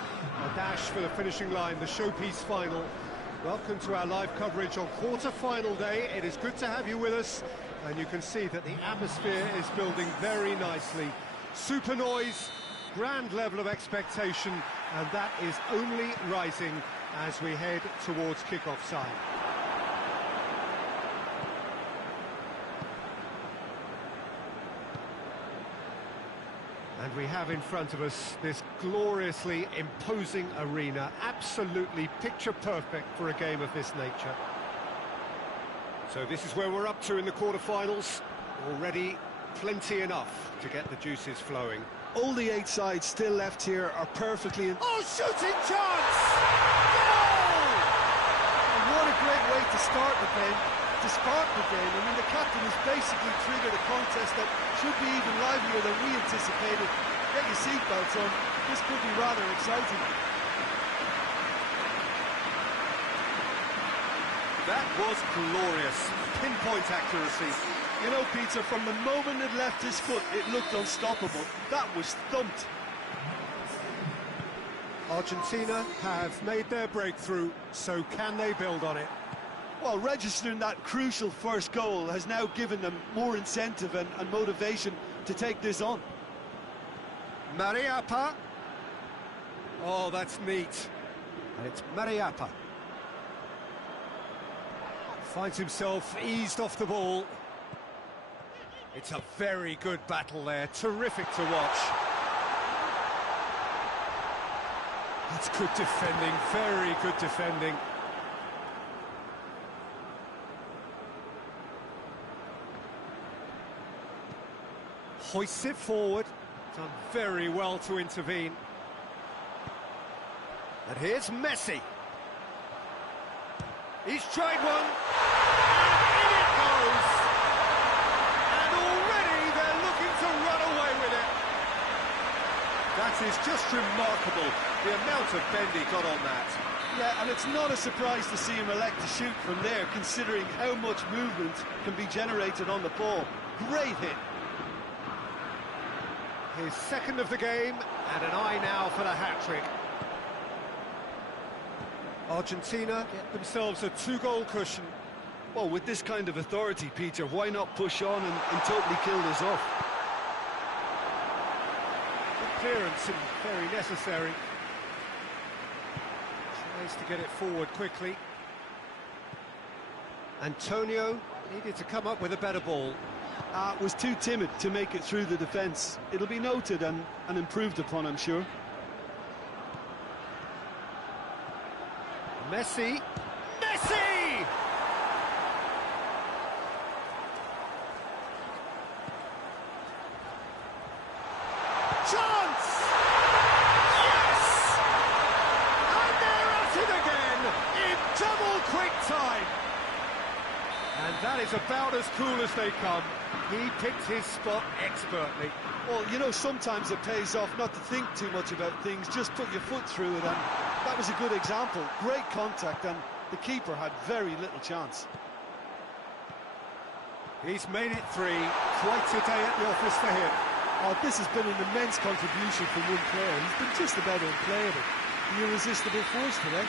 A dash for the finishing line, the showpiece final. Welcome to our live coverage on quarter-final day. It is good to have you with us, and you can see that the atmosphere is building very nicely. Super noise, grand level of expectation, and that is only rising as we head towards kick-off time. And we have in front of us this gloriously imposing arena, absolutely picture-perfect for a game of this nature. So this is where we're up to in the quarter-finals. Already plenty enough to get the juices flowing. All the 8 sides still left here are perfectly in... Oh, shooting chance! Goal! And what a great way to start the game, to spark the game. I mean, the captain has basically triggered a contest that should be even livelier than we anticipated. Get your seatbelts on, this could be rather exciting. That was glorious, pinpoint accuracy. You know, Peter, from the moment it left his foot, it looked unstoppable. That was thumped. Argentina have made their breakthrough, so can they build on it? Well, registering that crucial first goal has now given them more incentive and motivation to take this on. Mariappa. Oh, that's neat. And it's Mariappa. Finds himself eased off the ball. It's a very good battle there, terrific to watch. That's good defending, very good defending. Hoists it forward, done very well to intervene. And here's Messi. He's tried one, and in it goes. And already they're looking to run away with it. That is just remarkable, the amount of bend he got on that. Yeah, and it's not a surprise to see him elect to shoot from there, considering how much movement can be generated on the ball. Great hit. His second of the game, and an eye now for the hat-trick. Argentina get themselves a 2-goal cushion. Well, with this kind of authority, Peter, why not push on and totally kill this off? Good clearance and very necessary. Tries to get it forward quickly. Antonio needed to come up with a better ball. Was too timid to make it through the defence. It'll be noted and improved upon, I'm sure. Messi! Messi! Chance! Yes! And they're at it again in double quick time. And that is about as cool as they come. He picked his spot expertly. Well, you know, sometimes it pays off not to think too much about things, just put your foot through it, and that was a good example. Great contact, and the keeper had very little chance. He's made it 3. Quite a day at the office for him. Oh, this has been an immense contribution from one player. He's been just about unplayable. The irresistible force today.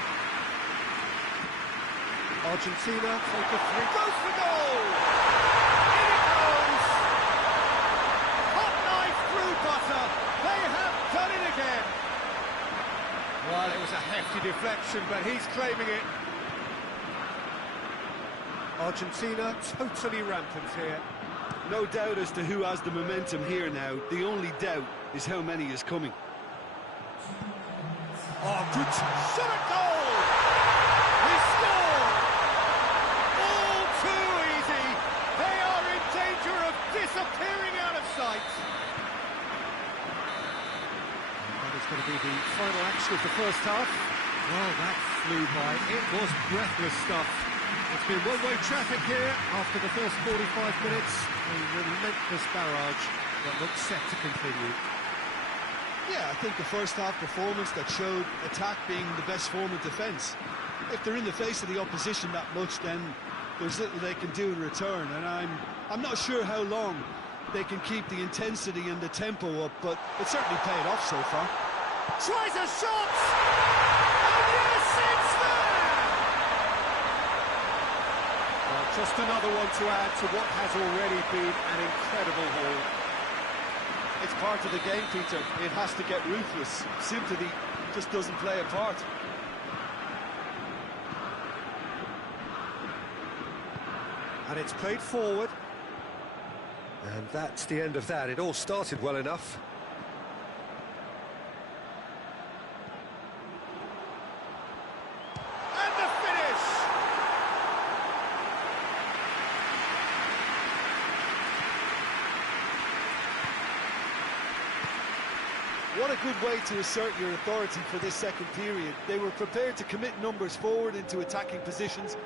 Argentina take a 3. Goes for goal! In it goes! Hot knife through butter. They have done it again. Well, it was a hefty deflection, but he's claiming it. Argentina totally rampant here. No doubt as to who has the momentum here now. The only doubt is how many is coming. Oh, good shot at goal! He scored! All too easy. They are in danger of disappearing out of sight. That is going to be the final action of the first half. Well, that flew by. It was breathless stuff. It's been one-way traffic here after the first 45 minutes. A relentless barrage that looks set to continue. Yeah, I think the first half performance that showed attack being the best form of defence. If they're in the face of the opposition that much, then there's little they can do in return, and I'm not sure how long they can keep the intensity and the tempo up, but it certainly paid off so far. Tries a shot! And yes, it's there! Well, just another one to add to what has already been an incredible haul. It's part of the game, Peter. It has to get ruthless. Sympathy just doesn't play a part. And it's played forward. And that's the end of that. It all started well enough. And the finish! What a good way to assert your authority for this second period. They were prepared to commit numbers forward into attacking positions,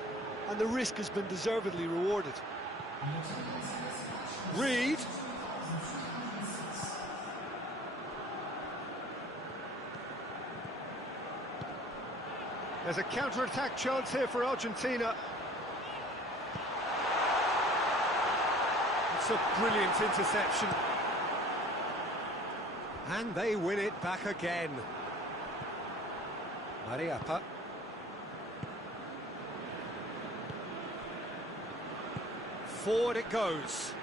and the risk has been deservedly rewarded. Reed. There's a counter-attack chance here for Argentina. It's a brilliant interception. And they win it back again. Mariappa. Forward it goes.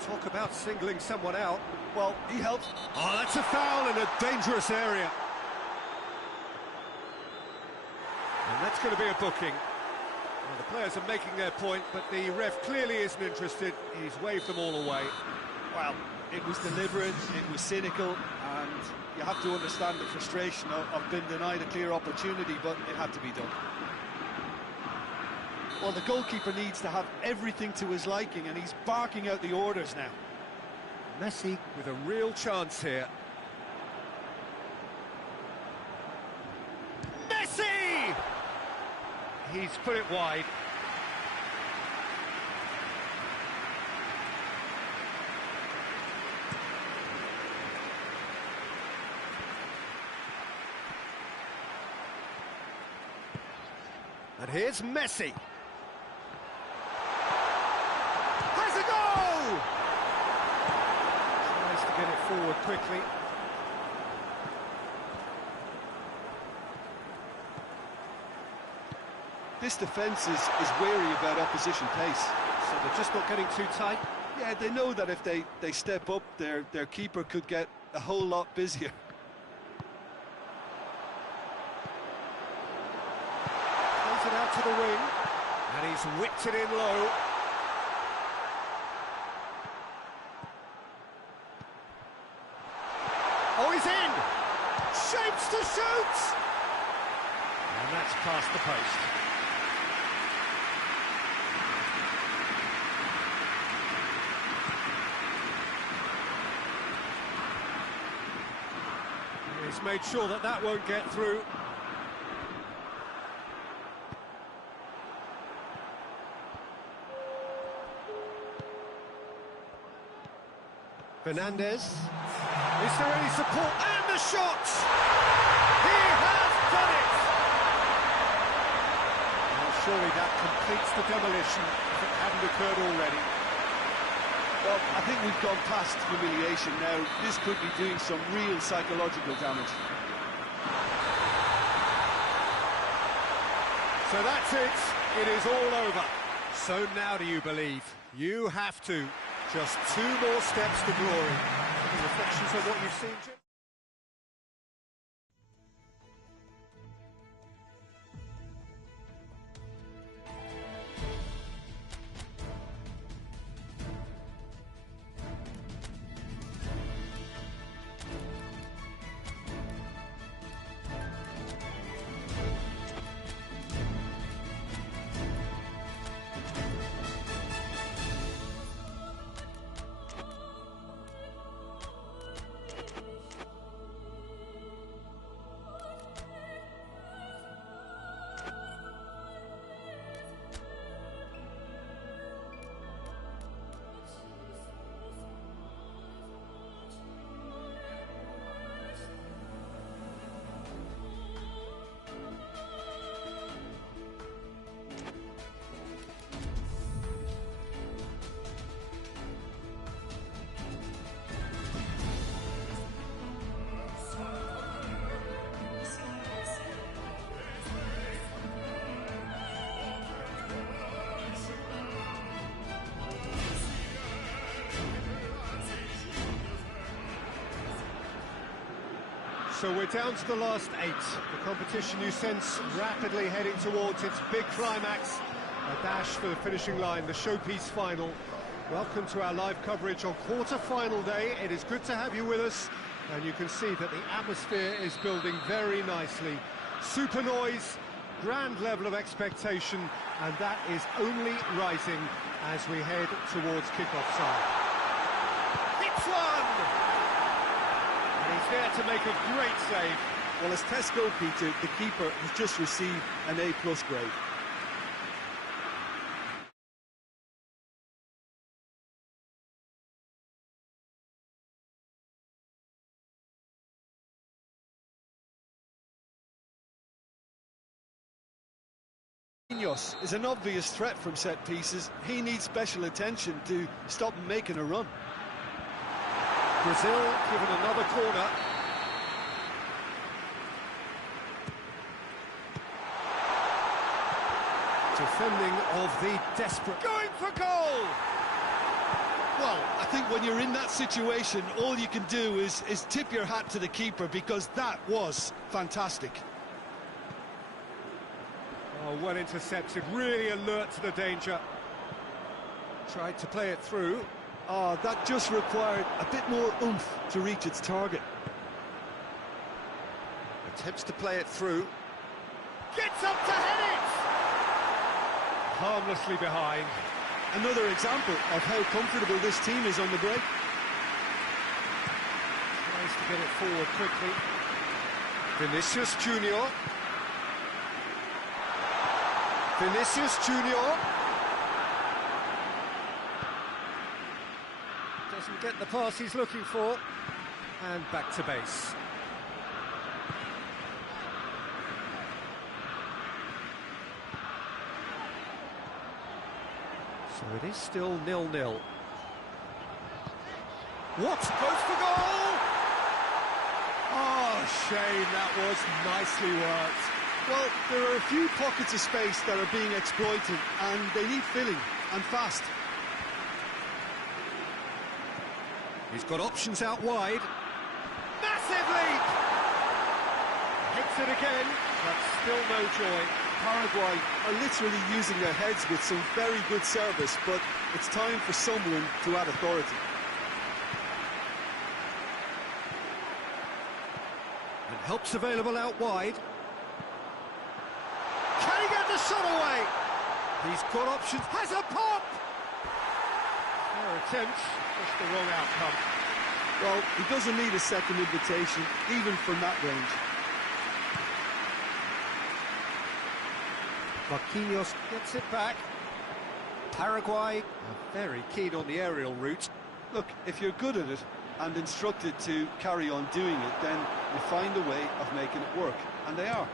Talk about singling someone out. Well, he helped. Oh, that's a foul in a dangerous area. And that's going to be a booking. Well, the players are making their point, but the ref clearly isn't interested. He's waved them all away. Well, it was deliberate, it was cynical, and you have to understand the frustration of being denied a clear opportunity, but it had to be done. Well, the goalkeeper needs to have everything to his liking, and he's barking out the orders now. Messi with a real chance here. Messi! He's put it wide. And here's Messi. Has a goal! Tries to get it forward quickly. This defence is wary about opposition pace. So they're just not getting too tight. Yeah, they know that if they step up, their keeper could get a whole lot busier. Plays it out to the wing, and he's whipped it in low. Oh, he's in! Shapes to shoot! And that's past the post. He's made sure that that won't get through. Fernandez. Is there any support? And the shot! He has done it! Well, surely that completes the demolition if it hadn't occurred already. Well, I think we've gone past humiliation now. This could be doing some real psychological damage. So that's it. It is all over. So now do you believe? You have to. Just 2 more steps to glory. Any reflections on what you've seen, Jim? So we're down to the last 8. The competition, you sense, rapidly heading towards its big climax. A dash for the finishing line, the showpiece final. Welcome to our live coverage on quarter-final day. It is good to have you with us, and you can see that the atmosphere is building very nicely. Super noise, grand level of expectation, and that is only rising as we head towards kick-off time. Hits one! And he's there to make a great save. Well, as tests go, Peter, the keeper has just received an A+ grade. Is an obvious threat from set pieces. He needs special attention to stop him making a run. Brazil given another corner. Defending of the desperate. Going for goal! Well, I think when you're in that situation, all you can do is tip your hat to the keeper, because that was fantastic. Oh, well intercepted, really alert to the danger. Tried to play it through. Oh, that just required a bit more oomph to reach its target. Attempts to play it through. Gets up to head it! Harmlessly behind. Another example of how comfortable this team is on the break. Tries to get it forward quickly. Vinicius Junior. Vinicius Junior doesn't get the pass he's looking for, and back to base. So it is still 0-0. What? Goes for goal! Oh, shame, that was nicely worked. Well, there are a few pockets of space that are being exploited, and they need filling, and fast. He's got options out wide. Massive leap! Hits it again, but still no joy. Paraguay are literally using their heads with some very good service, but it's time for someone to add authority. And help's available out wide. Can he get the shot away? He's got options, has a pop! Fair attempt, just the wrong outcome. Well, he doesn't need a second invitation, even from that range. Marquinhos gets it back. Paraguay are very keen on the aerial route. Look, if you're good at it and instructed to carry on doing it, then you find a way of making it work, and they are.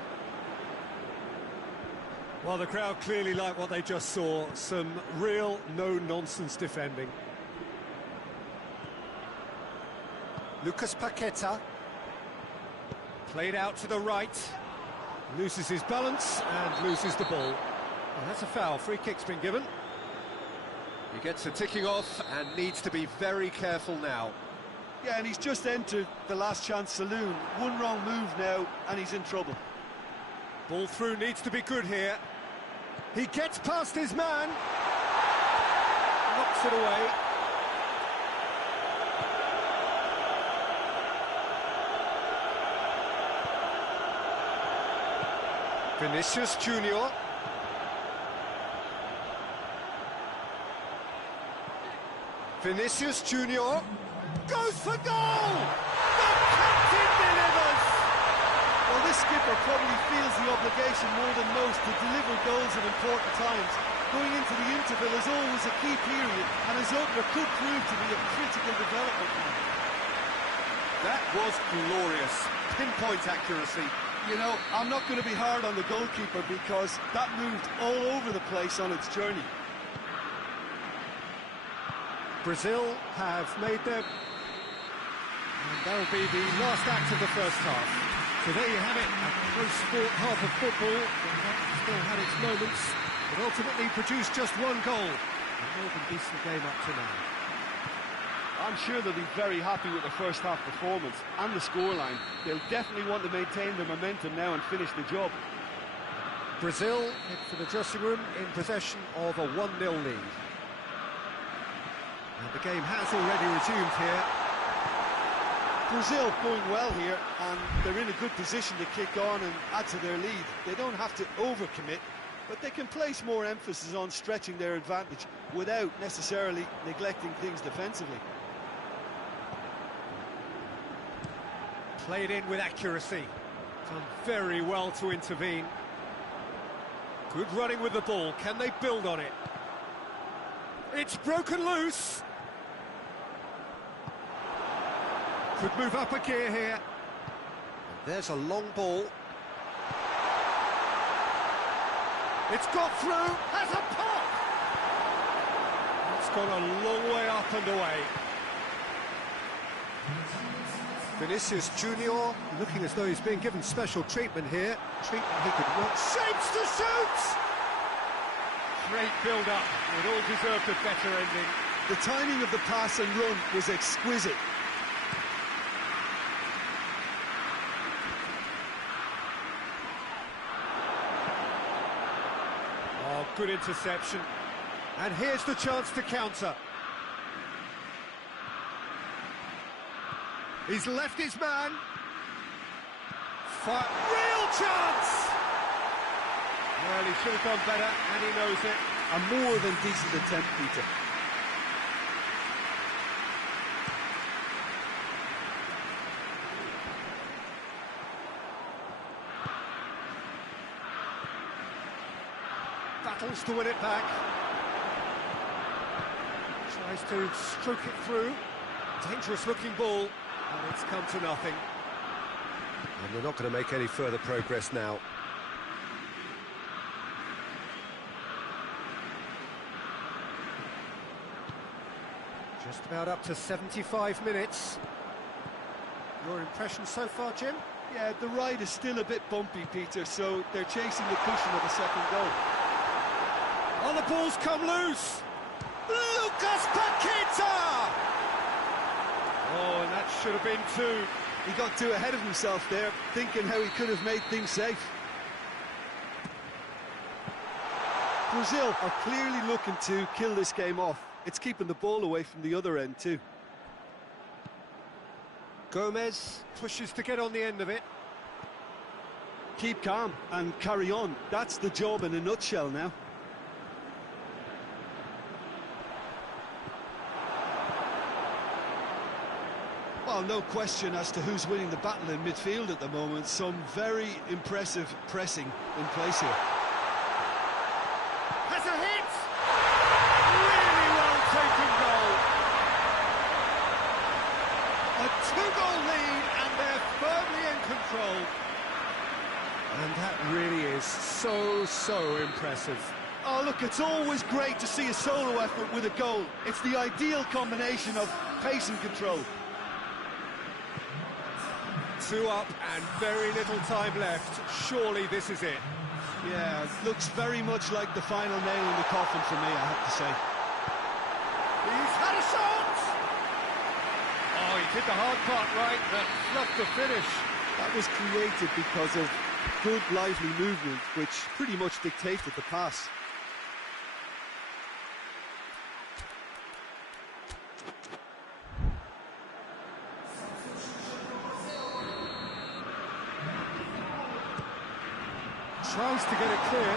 Well, the crowd clearly like what they just saw. Some real no-nonsense defending. Lucas Paqueta. Played out to the right. Loses his balance and loses the ball. And that's a foul. Free kick's been given. He gets a ticking off and needs to be very careful now. Yeah, and he's just entered the last chance saloon. One wrong move now, and he's in trouble. Ball through needs to be good here. He gets past his man. Knocks it away. Vinicius Junior. Vinicius Junior goes for goal! The captain delivers! Well, this skipper probably feels the obligation more than most to deliver goals at important times. Going into the interval is always a key period, and his opener could prove to be a critical development. That was glorious. Pinpoint accuracy. You know, I'm not going to be hard on the goalkeeper because that moved all over the place on its journey. Brazil have made their... And that'll be the last act of the first half. So there you have it, a close sport half of football. That still had its moments, but ultimately produced just one goal. A more than decent game up to now. I'm sure they'll be very happy with the first half performance and the scoreline. They'll definitely want to maintain their momentum now and finish the job. Brazil head for the dressing room in possession of a 1-0 lead. And the game has already resumed here. Brazil going well here, and they're in a good position to kick on and add to their lead. They don't have to overcommit, but they can place more emphasis on stretching their advantage without necessarily neglecting things defensively. Played in with accuracy. Done very well to intervene. Good running with the ball. Can they build on it? It's broken loose. Could move up a gear here. And there's a long ball. It's got through. Has a pop. It's gone a long way up and away. Vinicius Junior looking as though he's being given special treatment here. Treatment he could want. Shapes to shoot! Great build-up. It all deserved a better ending. The timing of the pass and run was exquisite. Oh, good interception. And here's the chance to counter. He's left his man. Real chance! Well, he should have done better, and he knows it. A more than decent attempt, Peter. Battles to win it back. Tries to stroke it through. Dangerous looking ball. And it's come to nothing. And they're not going to make any further progress now. Just about up to 75 minutes. Your impression so far, Jim? Yeah, the ride is still a bit bumpy, Peter, so they're chasing the cushion of a second goal. Oh, the ball's come loose! Lucas Paqueta! Oh, and that should have been two. He got too ahead of himself there, thinking how he could have made things safe. Brazil are clearly looking to kill this game off. It's keeping the ball away from the other end too. Gomez pushes to get on the end of it. Keep calm and carry on. That's the job in a nutshell now. Well, no question as to who's winning the battle in midfield at the moment. Some very impressive pressing in place here. Has a hit! Really well taken goal. A two-goal lead, and they're firmly in control. And that really is so impressive. Oh, look, it's always great to see a solo effort with a goal. It's the ideal combination of pace and control. 2 up and very little time left. Surely this is it. Yeah, looks very much like the final nail in the coffin for me, I have to say. He's had a shot! Oh, he did the hard part right, but fluffed the finish. That was created because of good, lively movement, which pretty much dictated the pass. Tries to get it clear.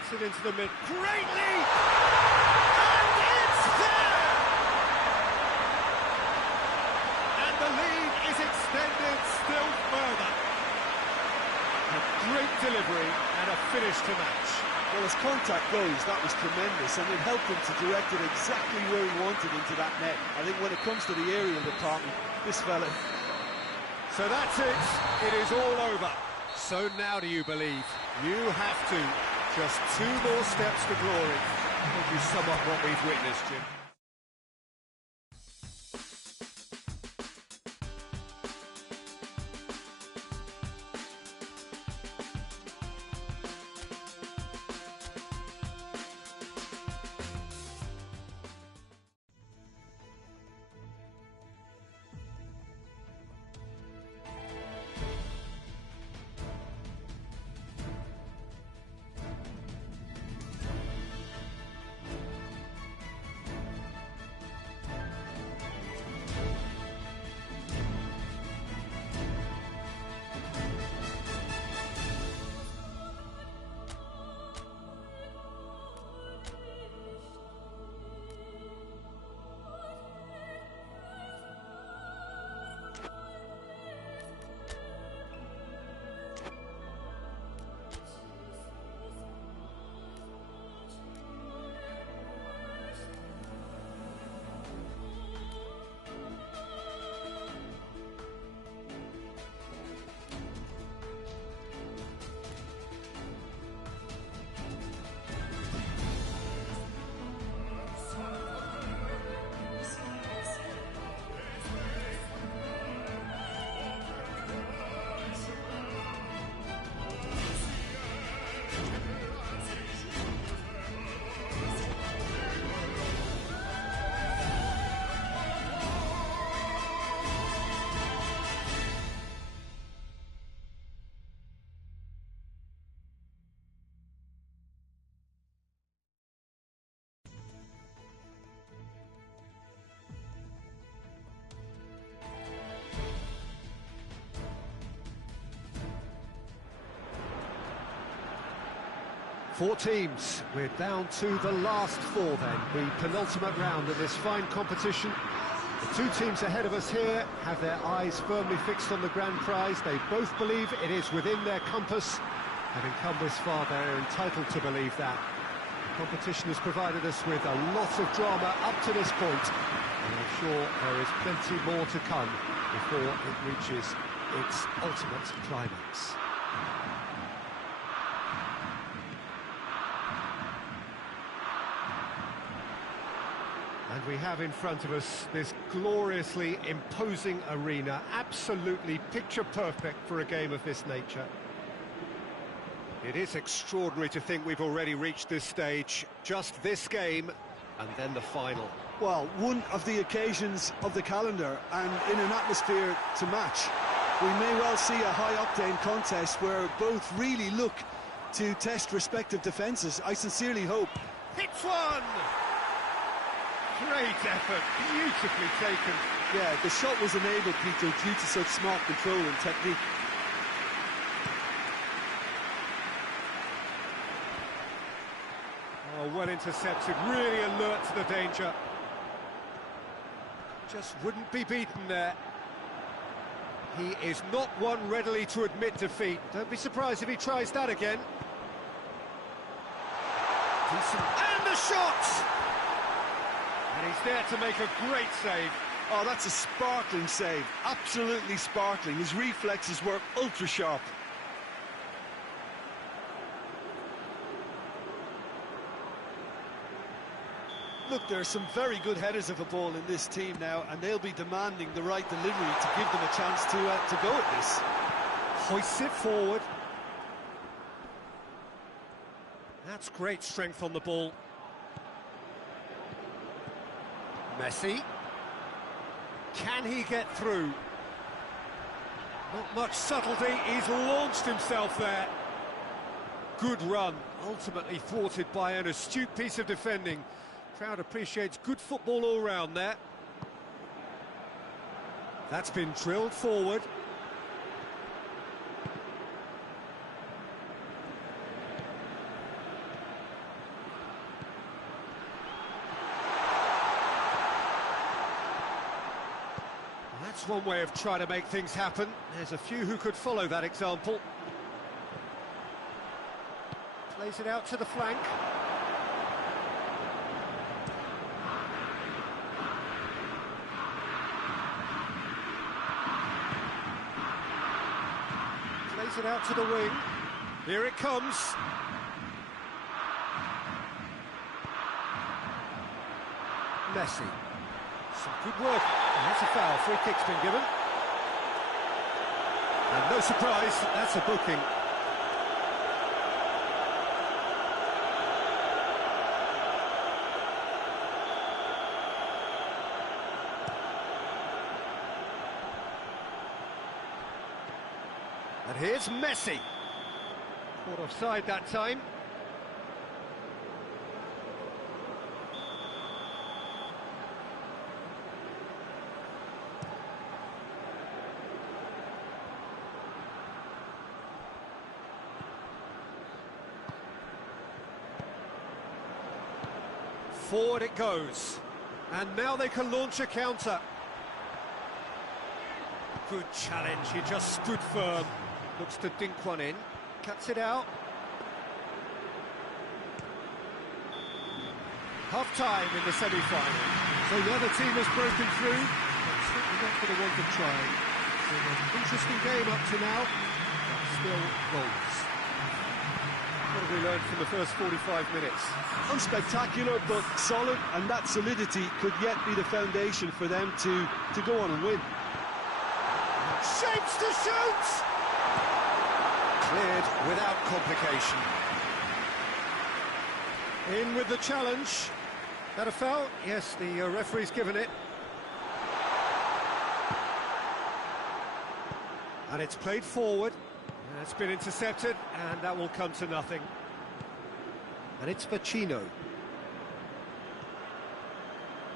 Gets it into the mid. Great lead! And it's there! And the lead is extended still further. A great delivery and a finish to match. Well, as contact goes, that was tremendous, and it helped him to direct it exactly where he wanted into that net. I think when it comes to the aerial department, this fella... So that's it. It is all over. So now do you believe? You have to. Just 2 more steps to glory. Will you sum up what we've witnessed, Jim? Four teams. We're down to the last four then, the penultimate round of this fine competition. The two teams ahead of us here have their eyes firmly fixed on the grand prize. They both believe it is within their compass. Having come this far, they're entitled to believe that. The competition has provided us with a lot of drama up to this point, and I'm sure there is plenty more to come before it reaches its ultimate climax. And we have in front of us this gloriously imposing arena, absolutely picture perfect for a game of this nature. It is extraordinary to think we've already reached this stage, just this game, and then the final. Well, one of the occasions of the calendar, and in an atmosphere to match. We may well see a high-octane contest where both really look to test respective defences. I sincerely hope. Hits one! Great effort, beautifully taken. Yeah, the shot was enabled, Peter, due to such smart control and technique. Oh, well intercepted, really alert to the danger. Just wouldn't be beaten there. He is not one readily to admit defeat. Don't be surprised if he tries that again. Decent. And the shot! And he's there to make a great save. Oh, that's a sparkling save. Absolutely sparkling. His reflexes were ultra-sharp. Look, there are some very good headers of a ball in this team now, and they'll be demanding the right delivery to give them a chance to go at this. Hoists it forward. That's great strength on the ball. Messi. Can he get through? Not much subtlety, he's launched himself there. Good run, ultimately thwarted by an astute piece of defending. Crowd appreciates good football all round there. That's been drilled forward. That's one way of trying to make things happen. There's a few who could follow that example. Plays it out to the flank. Plays it out to the wing. Here it comes. Messi. Some good work. And that's a foul. Free kick's been given. And no surprise, that's a booking. And here's Messi. Caught offside that time. Forward it goes, and now they can launch a counter. Good challenge, he just stood firm. Looks to dink one in, cuts it out. Half-time in the semi-final. So the other team has broken through, but certainly not for the want of trying. So an interesting game up to now, but still goals. What have we learned from the first 45 minutes? Unspectacular, but solid, and that solidity could yet be the foundation for them to go on and win. Shapes to shoot! Cleared without complication. In with the challenge. That a foul? Yes, the referee's given it. And it's played forward. It's been intercepted, and that will come to nothing. And it's Vecino.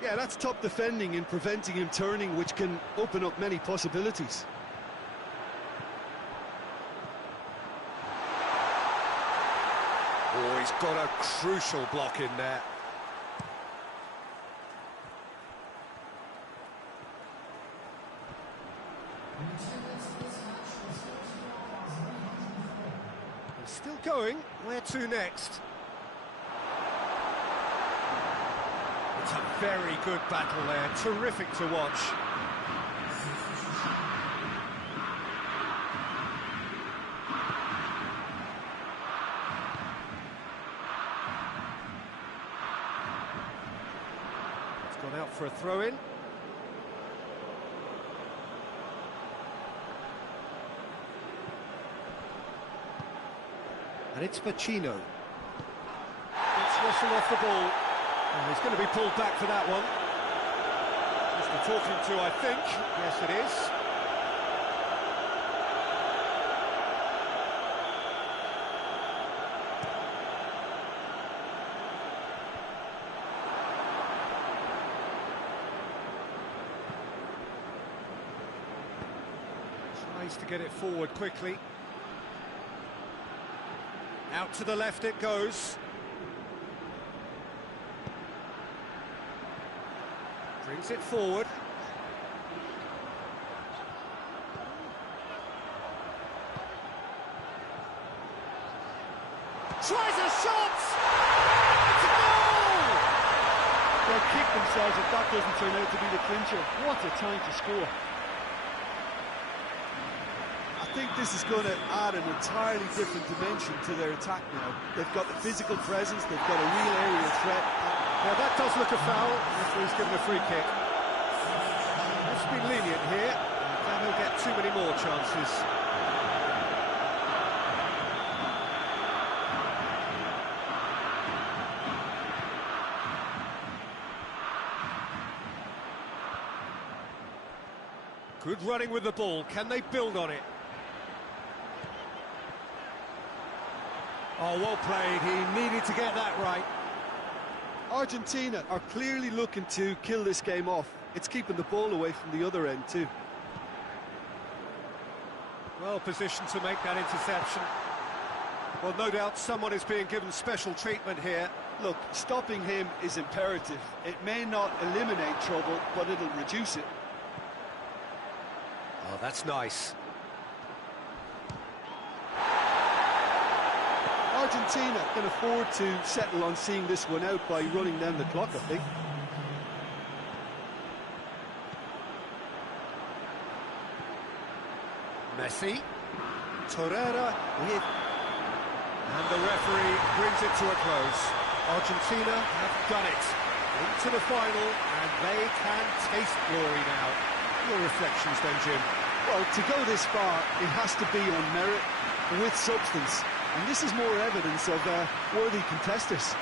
Yeah, that's top defending in preventing him turning, which can open up many possibilities. Oh, he's got a crucial block in there. And still going. Where to next? It's a very good battle there. Terrific to watch. Gone out for a throw-in. And it's Pacino. It's whistled off the ball. Oh, he's going to be pulled back for that one. Just the talking to, I think. Yes, it is. Tries to get it forward quickly. Out to the left it goes. Brings it forward. Tries a shot! It's a goal! They'll kick themselves if that doesn't turn out to be the clincher. What a time to score. I think this is going to add an entirely different dimension to their attack now. They've got the physical presence, they've got a real aerial threat. Now that does look a foul. Referee's given a free kick. Let's be lenient here. Then he'll get too many more chances. Good running with the ball. Can they build on it? Oh, well played. He needed to get that right. Argentina are clearly looking to kill this game off. It's keeping the ball away from the other end too. Well positioned to make that interception. Well, no doubt someone is being given special treatment here. Look, stopping him is imperative. It may not eliminate trouble, but it'll reduce it. Oh, that's nice. Argentina can afford to settle on seeing this one out by running down the clock, I think. Messi. Torreira with... And the referee brings it to a close. Argentina have done it. Into the final, and they can taste glory now. Your reflections then, Jim? Well, to go this far, it has to be on merit, with substance. And this is more evidence of worthy contestants.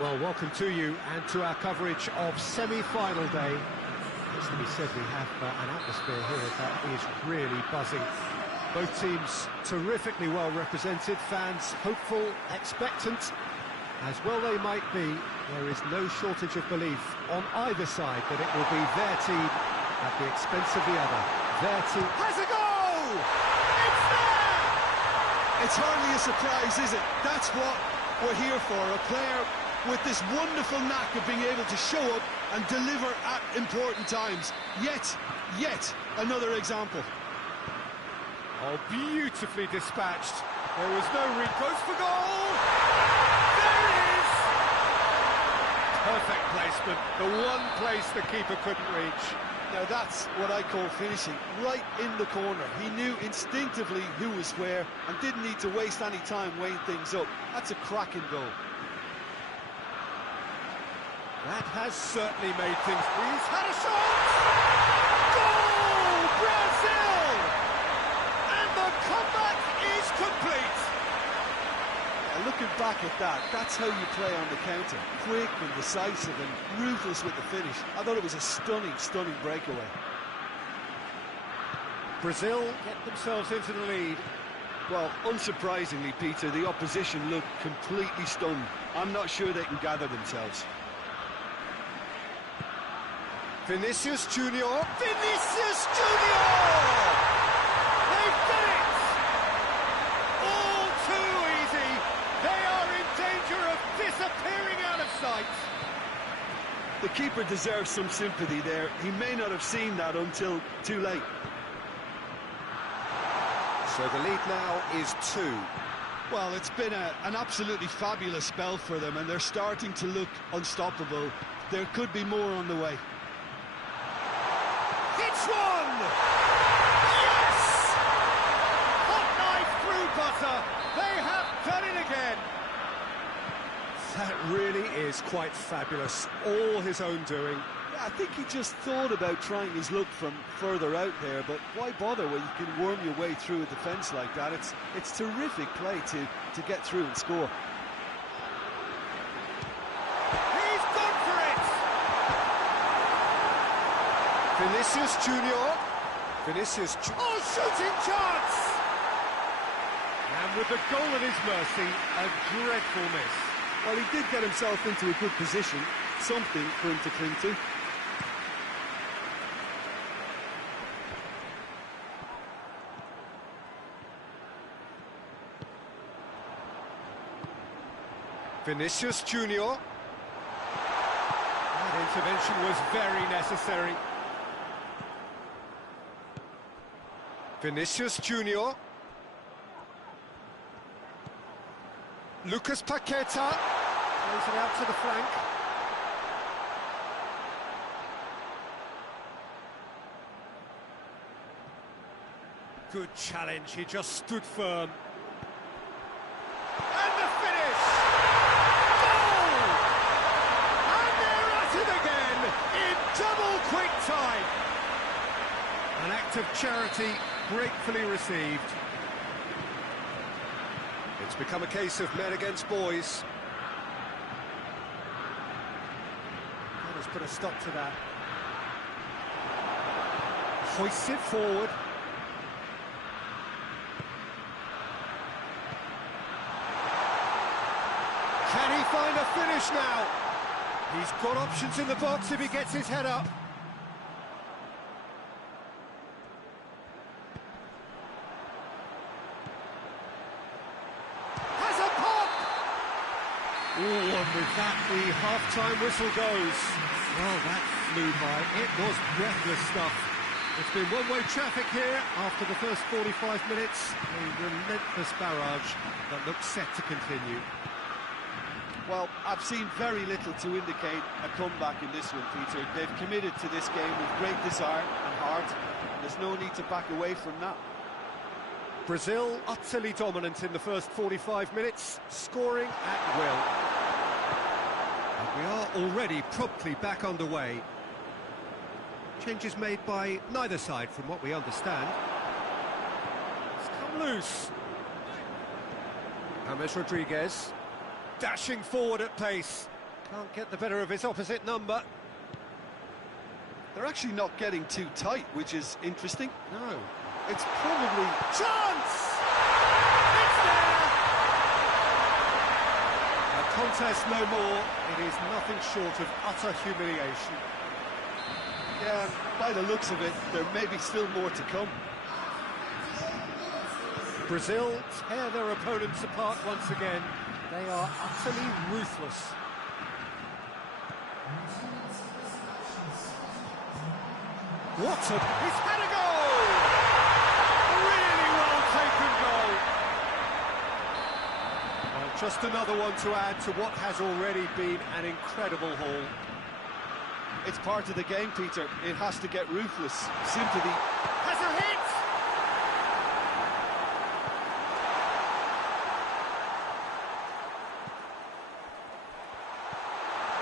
Well, welcome to you and to our coverage of semi-final day. As to be said, we have an atmosphere here that is really buzzing. Both teams terrifically well represented, fans hopeful, expectant. As well they might be, there is no shortage of belief on either side that it will be their team at the expense of the other. Their team has a goal! It's there! It's hardly a surprise, is it? That's what we're here for, a player with this wonderful knack of being able to show up and deliver at important times. Yet another example. Oh, beautifully dispatched. There was no recourse for goal. There it is! Perfect placement, the one place the keeper couldn't reach. Now that's what I call finishing, right in the corner. He knew instinctively who was where and didn't need to waste any time weighing things up. That's a cracking goal. That has certainly made things... He's had a shot! Goal! Brazil! And the comeback is complete! Yeah, looking back at that, that's how you play on the counter. Quick and decisive and ruthless with the finish. I thought it was a stunning, stunning breakaway. Brazil get themselves into the lead. Well, unsurprisingly, Peter, the opposition look completely stunned. I'm not sure they can gather themselves. Vinicius Junior. Vinicius Junior! They've done it! All too easy. They are in danger of disappearing out of sight. The keeper deserves some sympathy there. He may not have seen that until too late. So the lead now is 2. Well, it's been an absolutely fabulous spell for them, and they're starting to look unstoppable. There could be more on the way. It's one! Yes! Hot knife through butter. They have done it again. That really is quite fabulous. All his own doing. Yeah, I think he just thought about trying his luck from further out there, but why bother when you can worm your way through a defence like that? It's terrific play to get through and score. He's gone for it! Vinicius Junior. Oh, shooting chance! And with the goal at his mercy, a dreadful miss. Well, he did get himself into a good position, something for him to cling to. Vinicius Junior. That intervention was very necessary. Vinicius Junior. Lucas Paqueta. Plays it out to the flank. Good challenge, he just stood firm. And the finish! Goal! And they're at it again in double quick time. An act of charity gratefully received. It's become a case of men against boys. That has put a stop to that. Hoists it forward. Can he find a finish now? He's got options in the box if he gets his head up. Has a pop! Oh, and with that, the half-time whistle goes. Well, that flew by. It was breathless stuff. It's been one-way traffic here after the first 45 minutes. A relentless barrage that looks set to continue. Well, I've seen very little to indicate a comeback in this one, Peter. They've committed to this game with great desire and heart. There's no need to back away from that. Brazil utterly dominant in the first 45 minutes, scoring at will. And we are already promptly back underway. Changes made by neither side from what we understand. It's come loose. James Rodriguez. Dashing forward at pace. Can't get the better of his opposite number. They're actually not getting too tight, which is interesting. No. It's probably... Chance! It's there! A contest no more. It is nothing short of utter humiliation. Yeah, by the looks of it, there may be still more to come. Brazil tear their opponents apart once again. They are utterly ruthless. What a... He's had a goal! A really well-taken goal. Well, Just another one to add to what has already been an incredible haul. It's part of the game, Peter. It has to get ruthless. Simply Has a hit!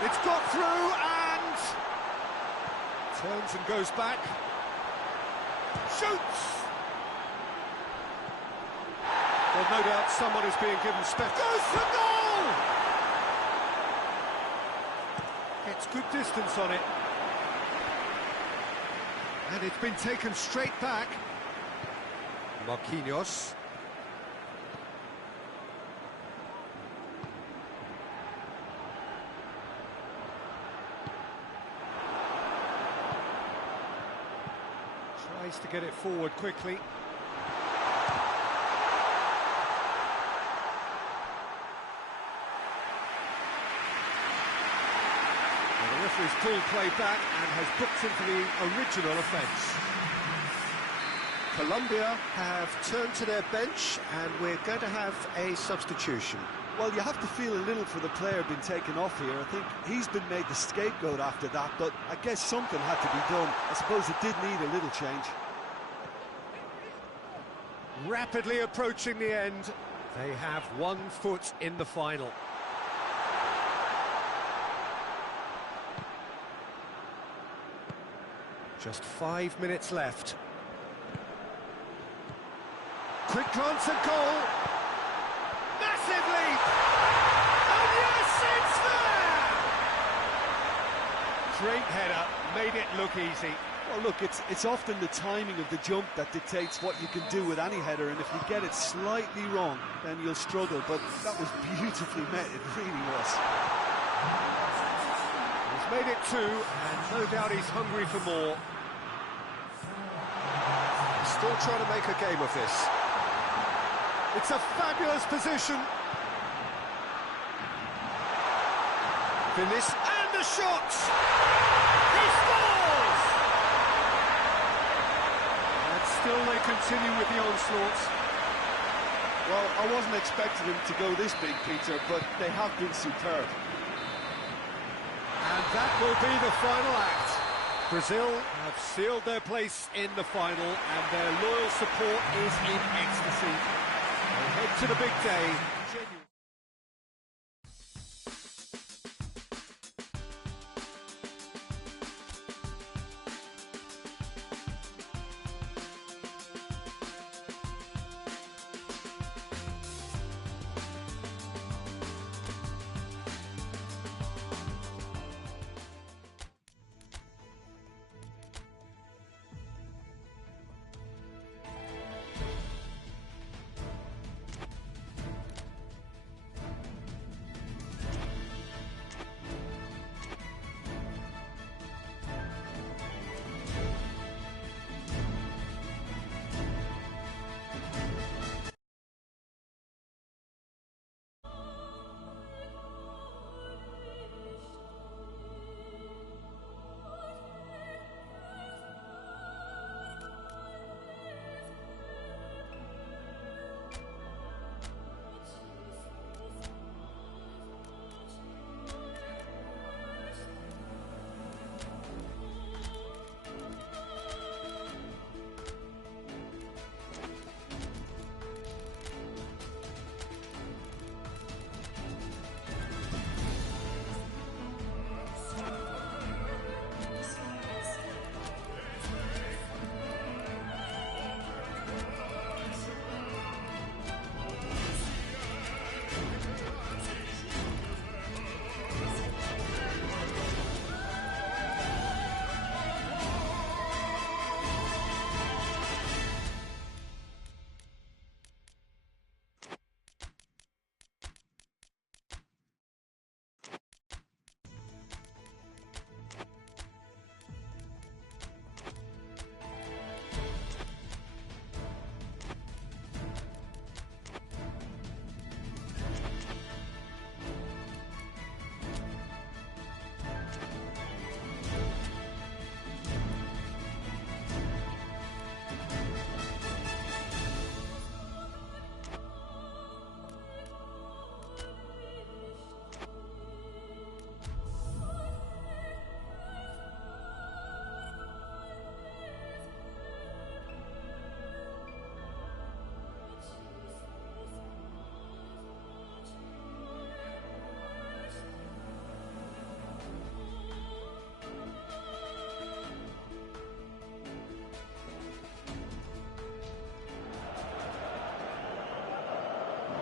It's got through and turns and goes back. Shoots! Well, no doubt someone is being given space. Goes for goal! Gets good distance on it. And it's been taken straight back. Marquinhos. Tries to get it forward quickly. The referee's pulled play back and has booked him for the original offence. Colombia have turned to their bench and we're going to have a substitution. Well, you have to feel a little for the player being taken off here. I think he's been made the scapegoat after that, but I guess something had to be done. I suppose it did need a little change. Rapidly approaching the end. They have 1 foot in the final. Just 5 minutes left. Quick glance at goal. Massive leap! And yes, it's there! Great header, made it look easy. Well, look, it's often the timing of the jump that dictates what you can do with any header, and if you get it slightly wrong, then you'll struggle, but that was beautifully met, it really was. He's made it 2, and no doubt he's hungry for more. He's still trying to make a game of this. It's a fabulous position. Finis, and the shot! He scores! And still they continue with the onslaught. Well, I wasn't expecting them to go this big, Peter, but they have been superb. And that will be the final act. Brazil have sealed their place in the final, and their loyal support is in ecstasy. They head to the big day.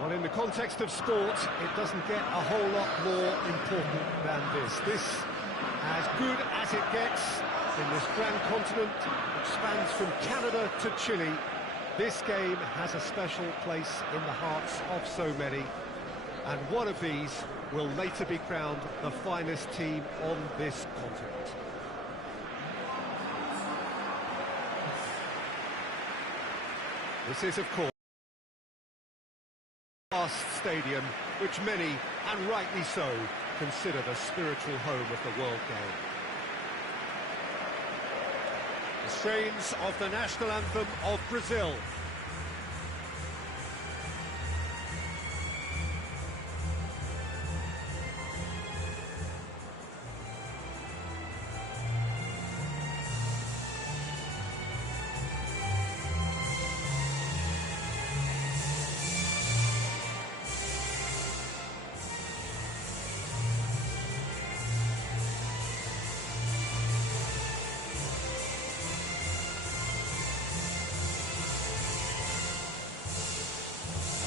Well, in the context of sport, it doesn't get a whole lot more important than this. This, as good as it gets in this grand continent, which spans from Canada to Chile, this game has a special place in the hearts of so many, and one of these will later be crowned the finest team on this continent. This is, of course, a vast stadium, which many, and rightly so, consider the spiritual home of the world game. The strains of the national anthem of Brazil.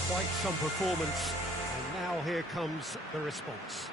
Quite some performance, and now here comes the response.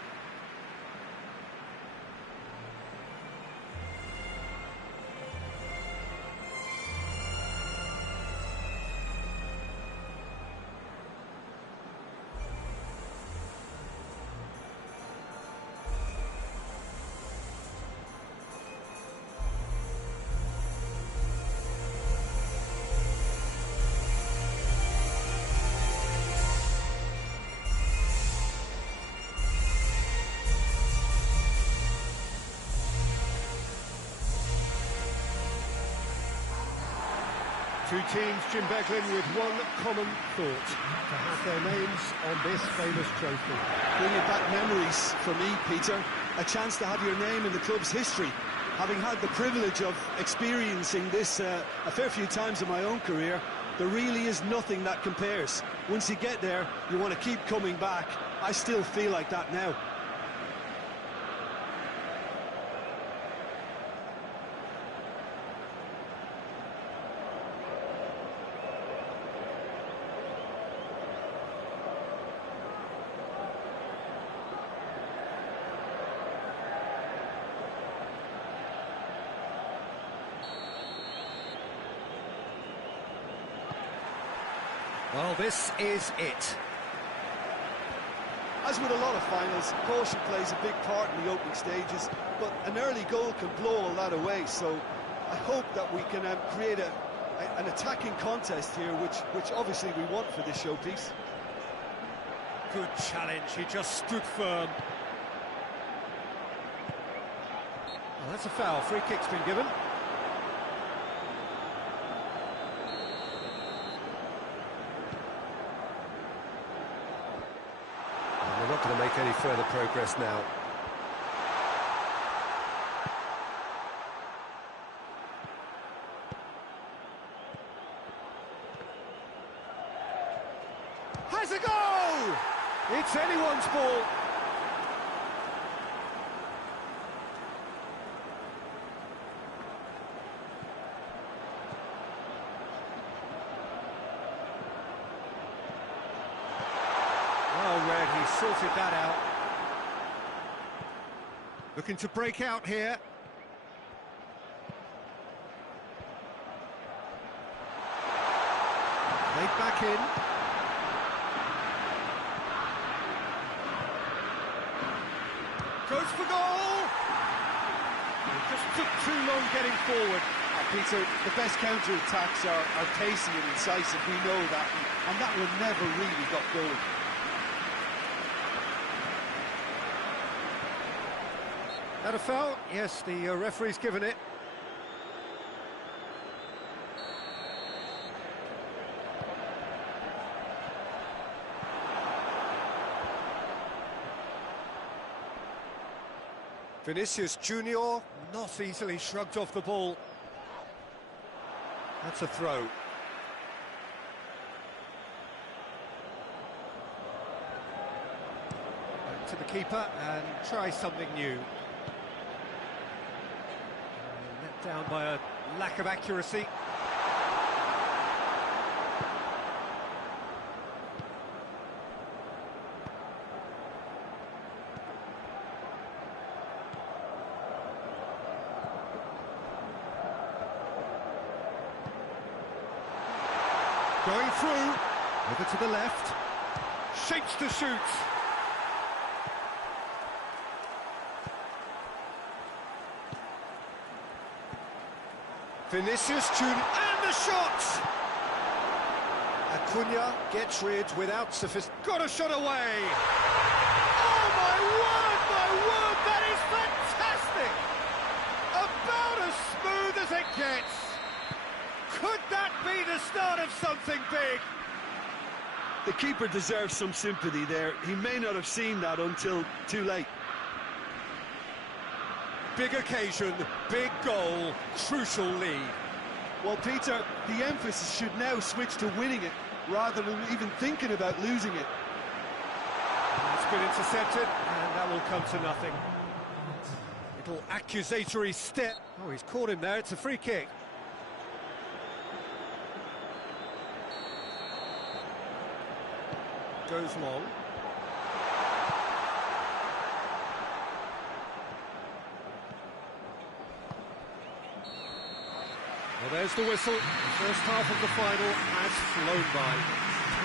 Two teams, Jim Beglin, with one common thought: to have their names on this famous trophy. Bringing back memories for me, Peter. A chance to have your name in the club's history. Having had the privilege of experiencing this a fair few times in my own career, there really is nothing that compares. Once you get there, you want to keep coming back. I still feel like that now. Well, this is it. As with a lot of finals, caution plays a big part in the opening stages, but an early goal can blow all that away, so I hope that we can create an attacking contest here, which obviously we want for this showpiece. Good challenge, he just stood firm. Well, that's a foul, free kick's been given. We're not going to make any further progress now. Has a go! It's anyone's ball. Well read, he sorted that out. Looking to break out here. Played back in. Goes for goal! It just took too long getting forward. Peter, the best counter-attacks are pacey and incisive, we know that, and that one never really got going. That a foul? Yes, the referee's given it. Vinicius Junior not easily shrugged off the ball. That's a throw. Back to the keeper and try something new. Let down by a lack of accuracy. Going through, over to the left, shapes to shoot. Vinicius Junior, and the shot! Acuna gets rid without sophistication. Got a shot away! Oh my word, that is fantastic! About as smooth as it gets! Could that be the start of something big? The keeper deserves some sympathy there. He may not have seen that until too late. Big occasion, big goal, crucial lead. Well, Peter, the emphasis should now switch to winning it, rather than even thinking about losing it. It's been intercepted, and that will come to nothing. Little accusatory step. Oh, he's caught him there, it's a free kick. Goes long. Well, there's the whistle. The first half of the final has flown by.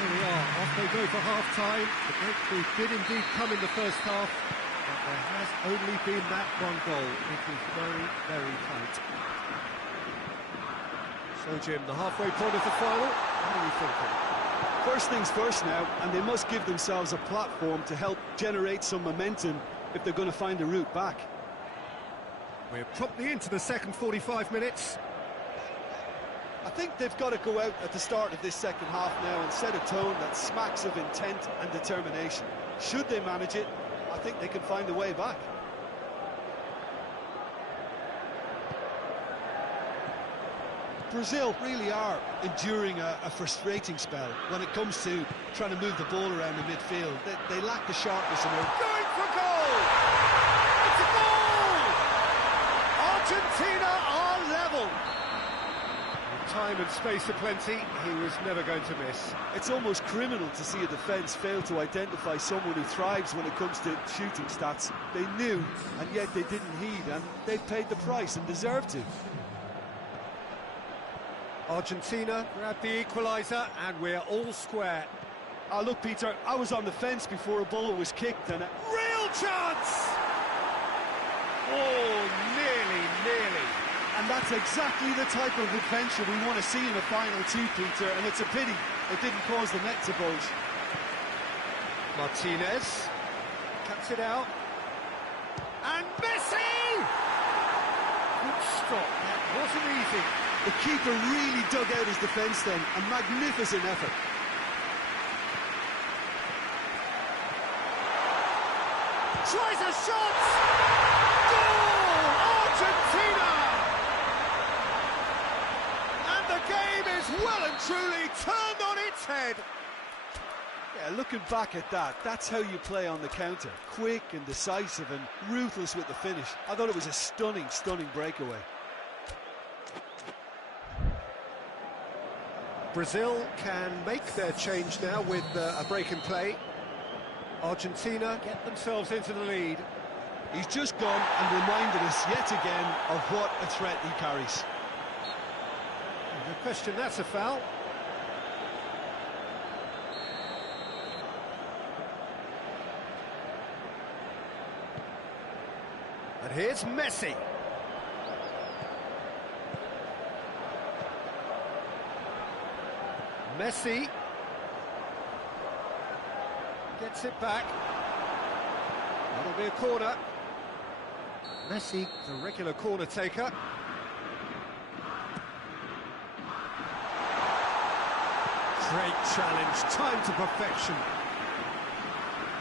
Here we are, off they go for half-time. The breakthrough did indeed come in the first half, but there has only been that one goal. It is very, very tight. So, Jim, the halfway point of the final, what are you thinking? First things first now, and they must give themselves a platform to help generate some momentum if they're going to find a route back. We're promptly into the second 45 minutes. I think they've got to go out at the start of this second half now and set a tone that smacks of intent and determination. Should they manage it, I think they can find a way back. Brazil really are enduring a frustrating spell when it comes to trying to move the ball around the midfield. They lack the sharpness in their... Going for goal! It's a goal! Argentina are level. With time and space aplenty, he was never going to miss. It's almost criminal to see a defence fail to identify someone who thrives when it comes to shooting stats. They knew, and yet they didn't heed, and they paid the price and deserved to. Argentina grabbed the equaliser, and we're all square. Look, Peter, I was on the fence before a ball was kicked, and real chance! Oh, nearly. And that's exactly the type of adventure we want to see in the final two, Peter, and it's a pity it didn't cause the net to bulge. Martinez cuts it out. And Messi! Good stop, that wasn't easy. The keeper really dug out his defence then, a magnificent effort. Tries a shot! Goal! Argentina! And the game is well and truly turned on its head. Yeah, looking back at that, that's how you play on the counter. Quick and decisive and ruthless with the finish. I thought it was a stunning breakaway. Brazil can make their change now with a break in play. Argentina get themselves into the lead. He's just gone and reminded us yet again of what a threat he carries. No question, that's a foul. And here's Messi. Messi gets it back. That'll be a corner. Messi, the regular corner taker. Great challenge, time to perfection.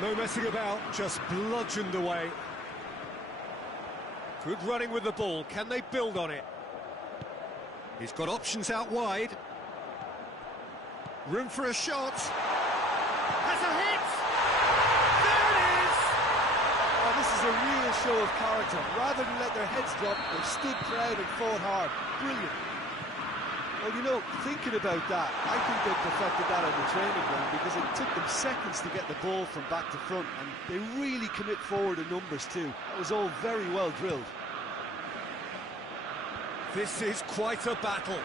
No messing about, just bludgeoned away. Good running with the ball, can they build on it? He's got options out wide. Room for a shot. Has a hit! There it is! Oh, this is a real show of character. Rather than let their heads drop, they've stood proud and fought hard. Brilliant. Well, you know, thinking about that, I think they perfected that on the training ground because it took them seconds to get the ball from back to front, and they really commit forward in numbers too. It was all very well drilled. This is quite a battle.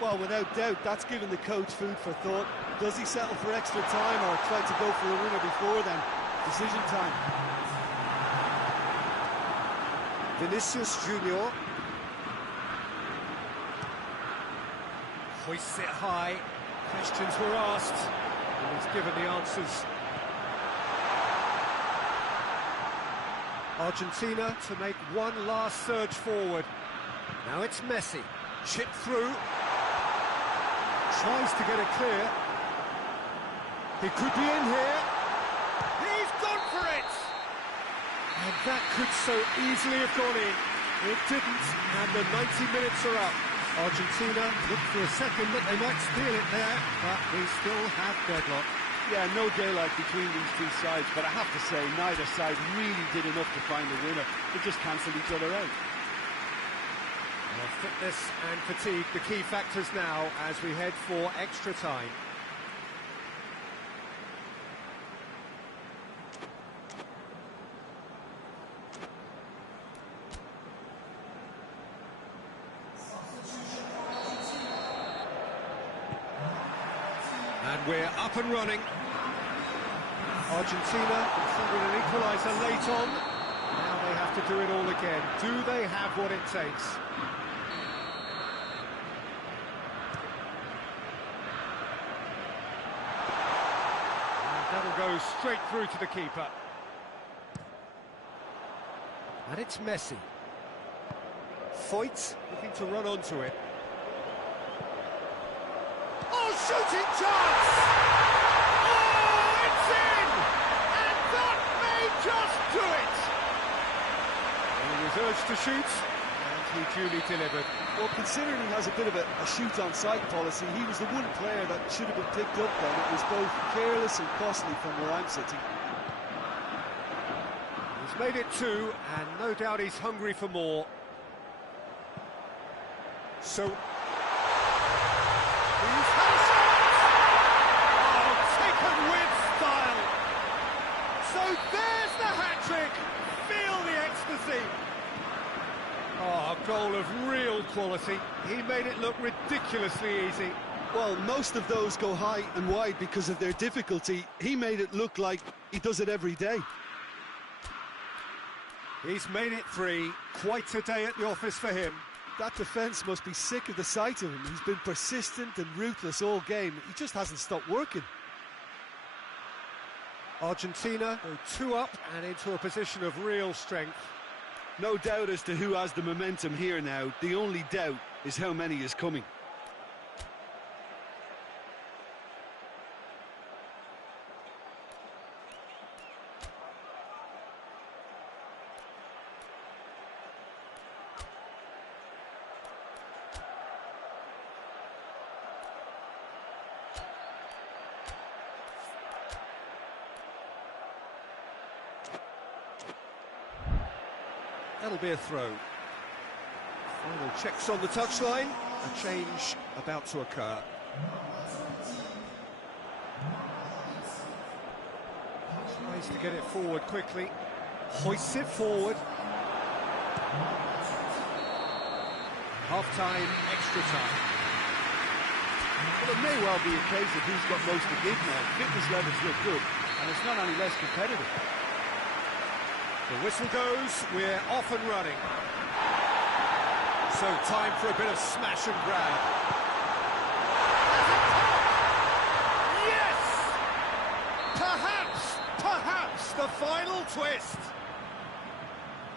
Well, without doubt, that's given the coach food for thought. Does he settle for extra time or try to go for a winner before then? Decision time. Vinicius Junior hoists it high. Questions were asked, and he's given the answers. Argentina to make one last surge forward. Now it's Messi, chipped through, tries to get it clear. He could be in here. He's gone for it! And that could so easily have gone in. It didn't, and the 90 minutes are up. Argentina looked for a second that they might steal it there, but we still have deadlock. Yeah, no daylight between these two sides, but I have to say, neither side really did enough to find a winner. They just cancelled each other out. Well, fitness and fatigue, the key factors now as we head for extra time. And we're up and running. Argentina conceded an equaliser late on. Now they have to do it all again. Do they have what it takes? And that'll go straight through to the keeper. And it's Messi. Foyt looking to run onto it. Oh, shooting chance! Oh, it's in! And that may just do it! He was urged to shoot, and he duly delivered. Well, considering he has a bit of a shoot-on-sight policy, he was the one player that should have been picked up then. It was both careless and costly from where I'm sitting. He's made it two, and no doubt he's hungry for more. So... he's had a shot! Oh, taken with style! So there's the hat-trick! Feel the ecstasy! Oh, a goal of real quality. He made it look ridiculously easy. Well, most of those go high and wide because of their difficulty. He made it look like he does it every day. He's made it three. Quite a day at the office for him. That defence must be sick of the sight of him. He's been persistent and ruthless all game. He just hasn't stopped working. Argentina go two up and into a position of real strength. No doubt as to who has the momentum here now. The only doubt is how many is coming. That'll be a throw. Final checks on the touchline. A change about to occur. Tries to get it forward quickly. Hoists it forward. Half-time, extra time. Well, it may well be a case of who's got most to give now. Fitness levels look good, and it's not any less competitive. The whistle goes, we're off and running. So time for a bit of smash and grab. Yes! Perhaps the final twist.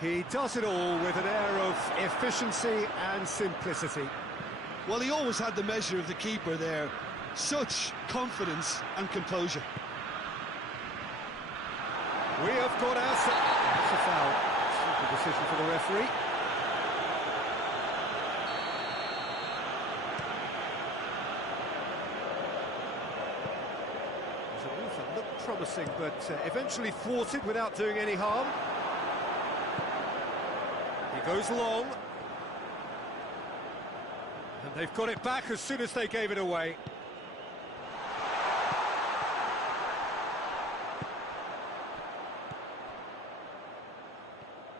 He does it all with an air of efficiency and simplicity. Well, he always had the measure of the keeper there. Such confidence and composure. We have got ourselves... It's a foul. Simple decision for the referee. There's a move that looked promising, but eventually thwarted without doing any harm. He goes long. And they've got it back as soon as they gave it away.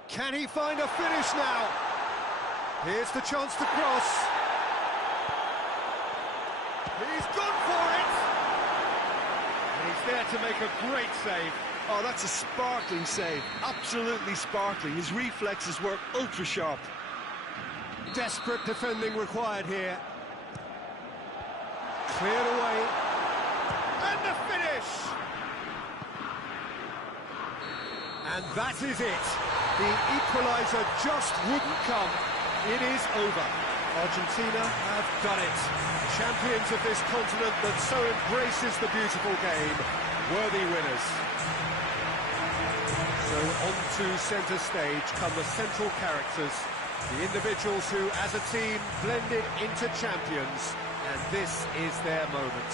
Can he find a finish now? Here's the chance to cross. gone for it! And he's there to make a great save. Oh, that's a sparkling save. Absolutely sparkling. His reflexes were ultra-sharp. Desperate defending required here. Cleared away. And the finish! And that is it. The equaliser just wouldn't come. It is over. Argentina have done it. Champions of this continent that so embraces the beautiful game. Worthy winners. So onto centre stage come the central characters, the individuals who, as a team, blended into champions, and this is their moment.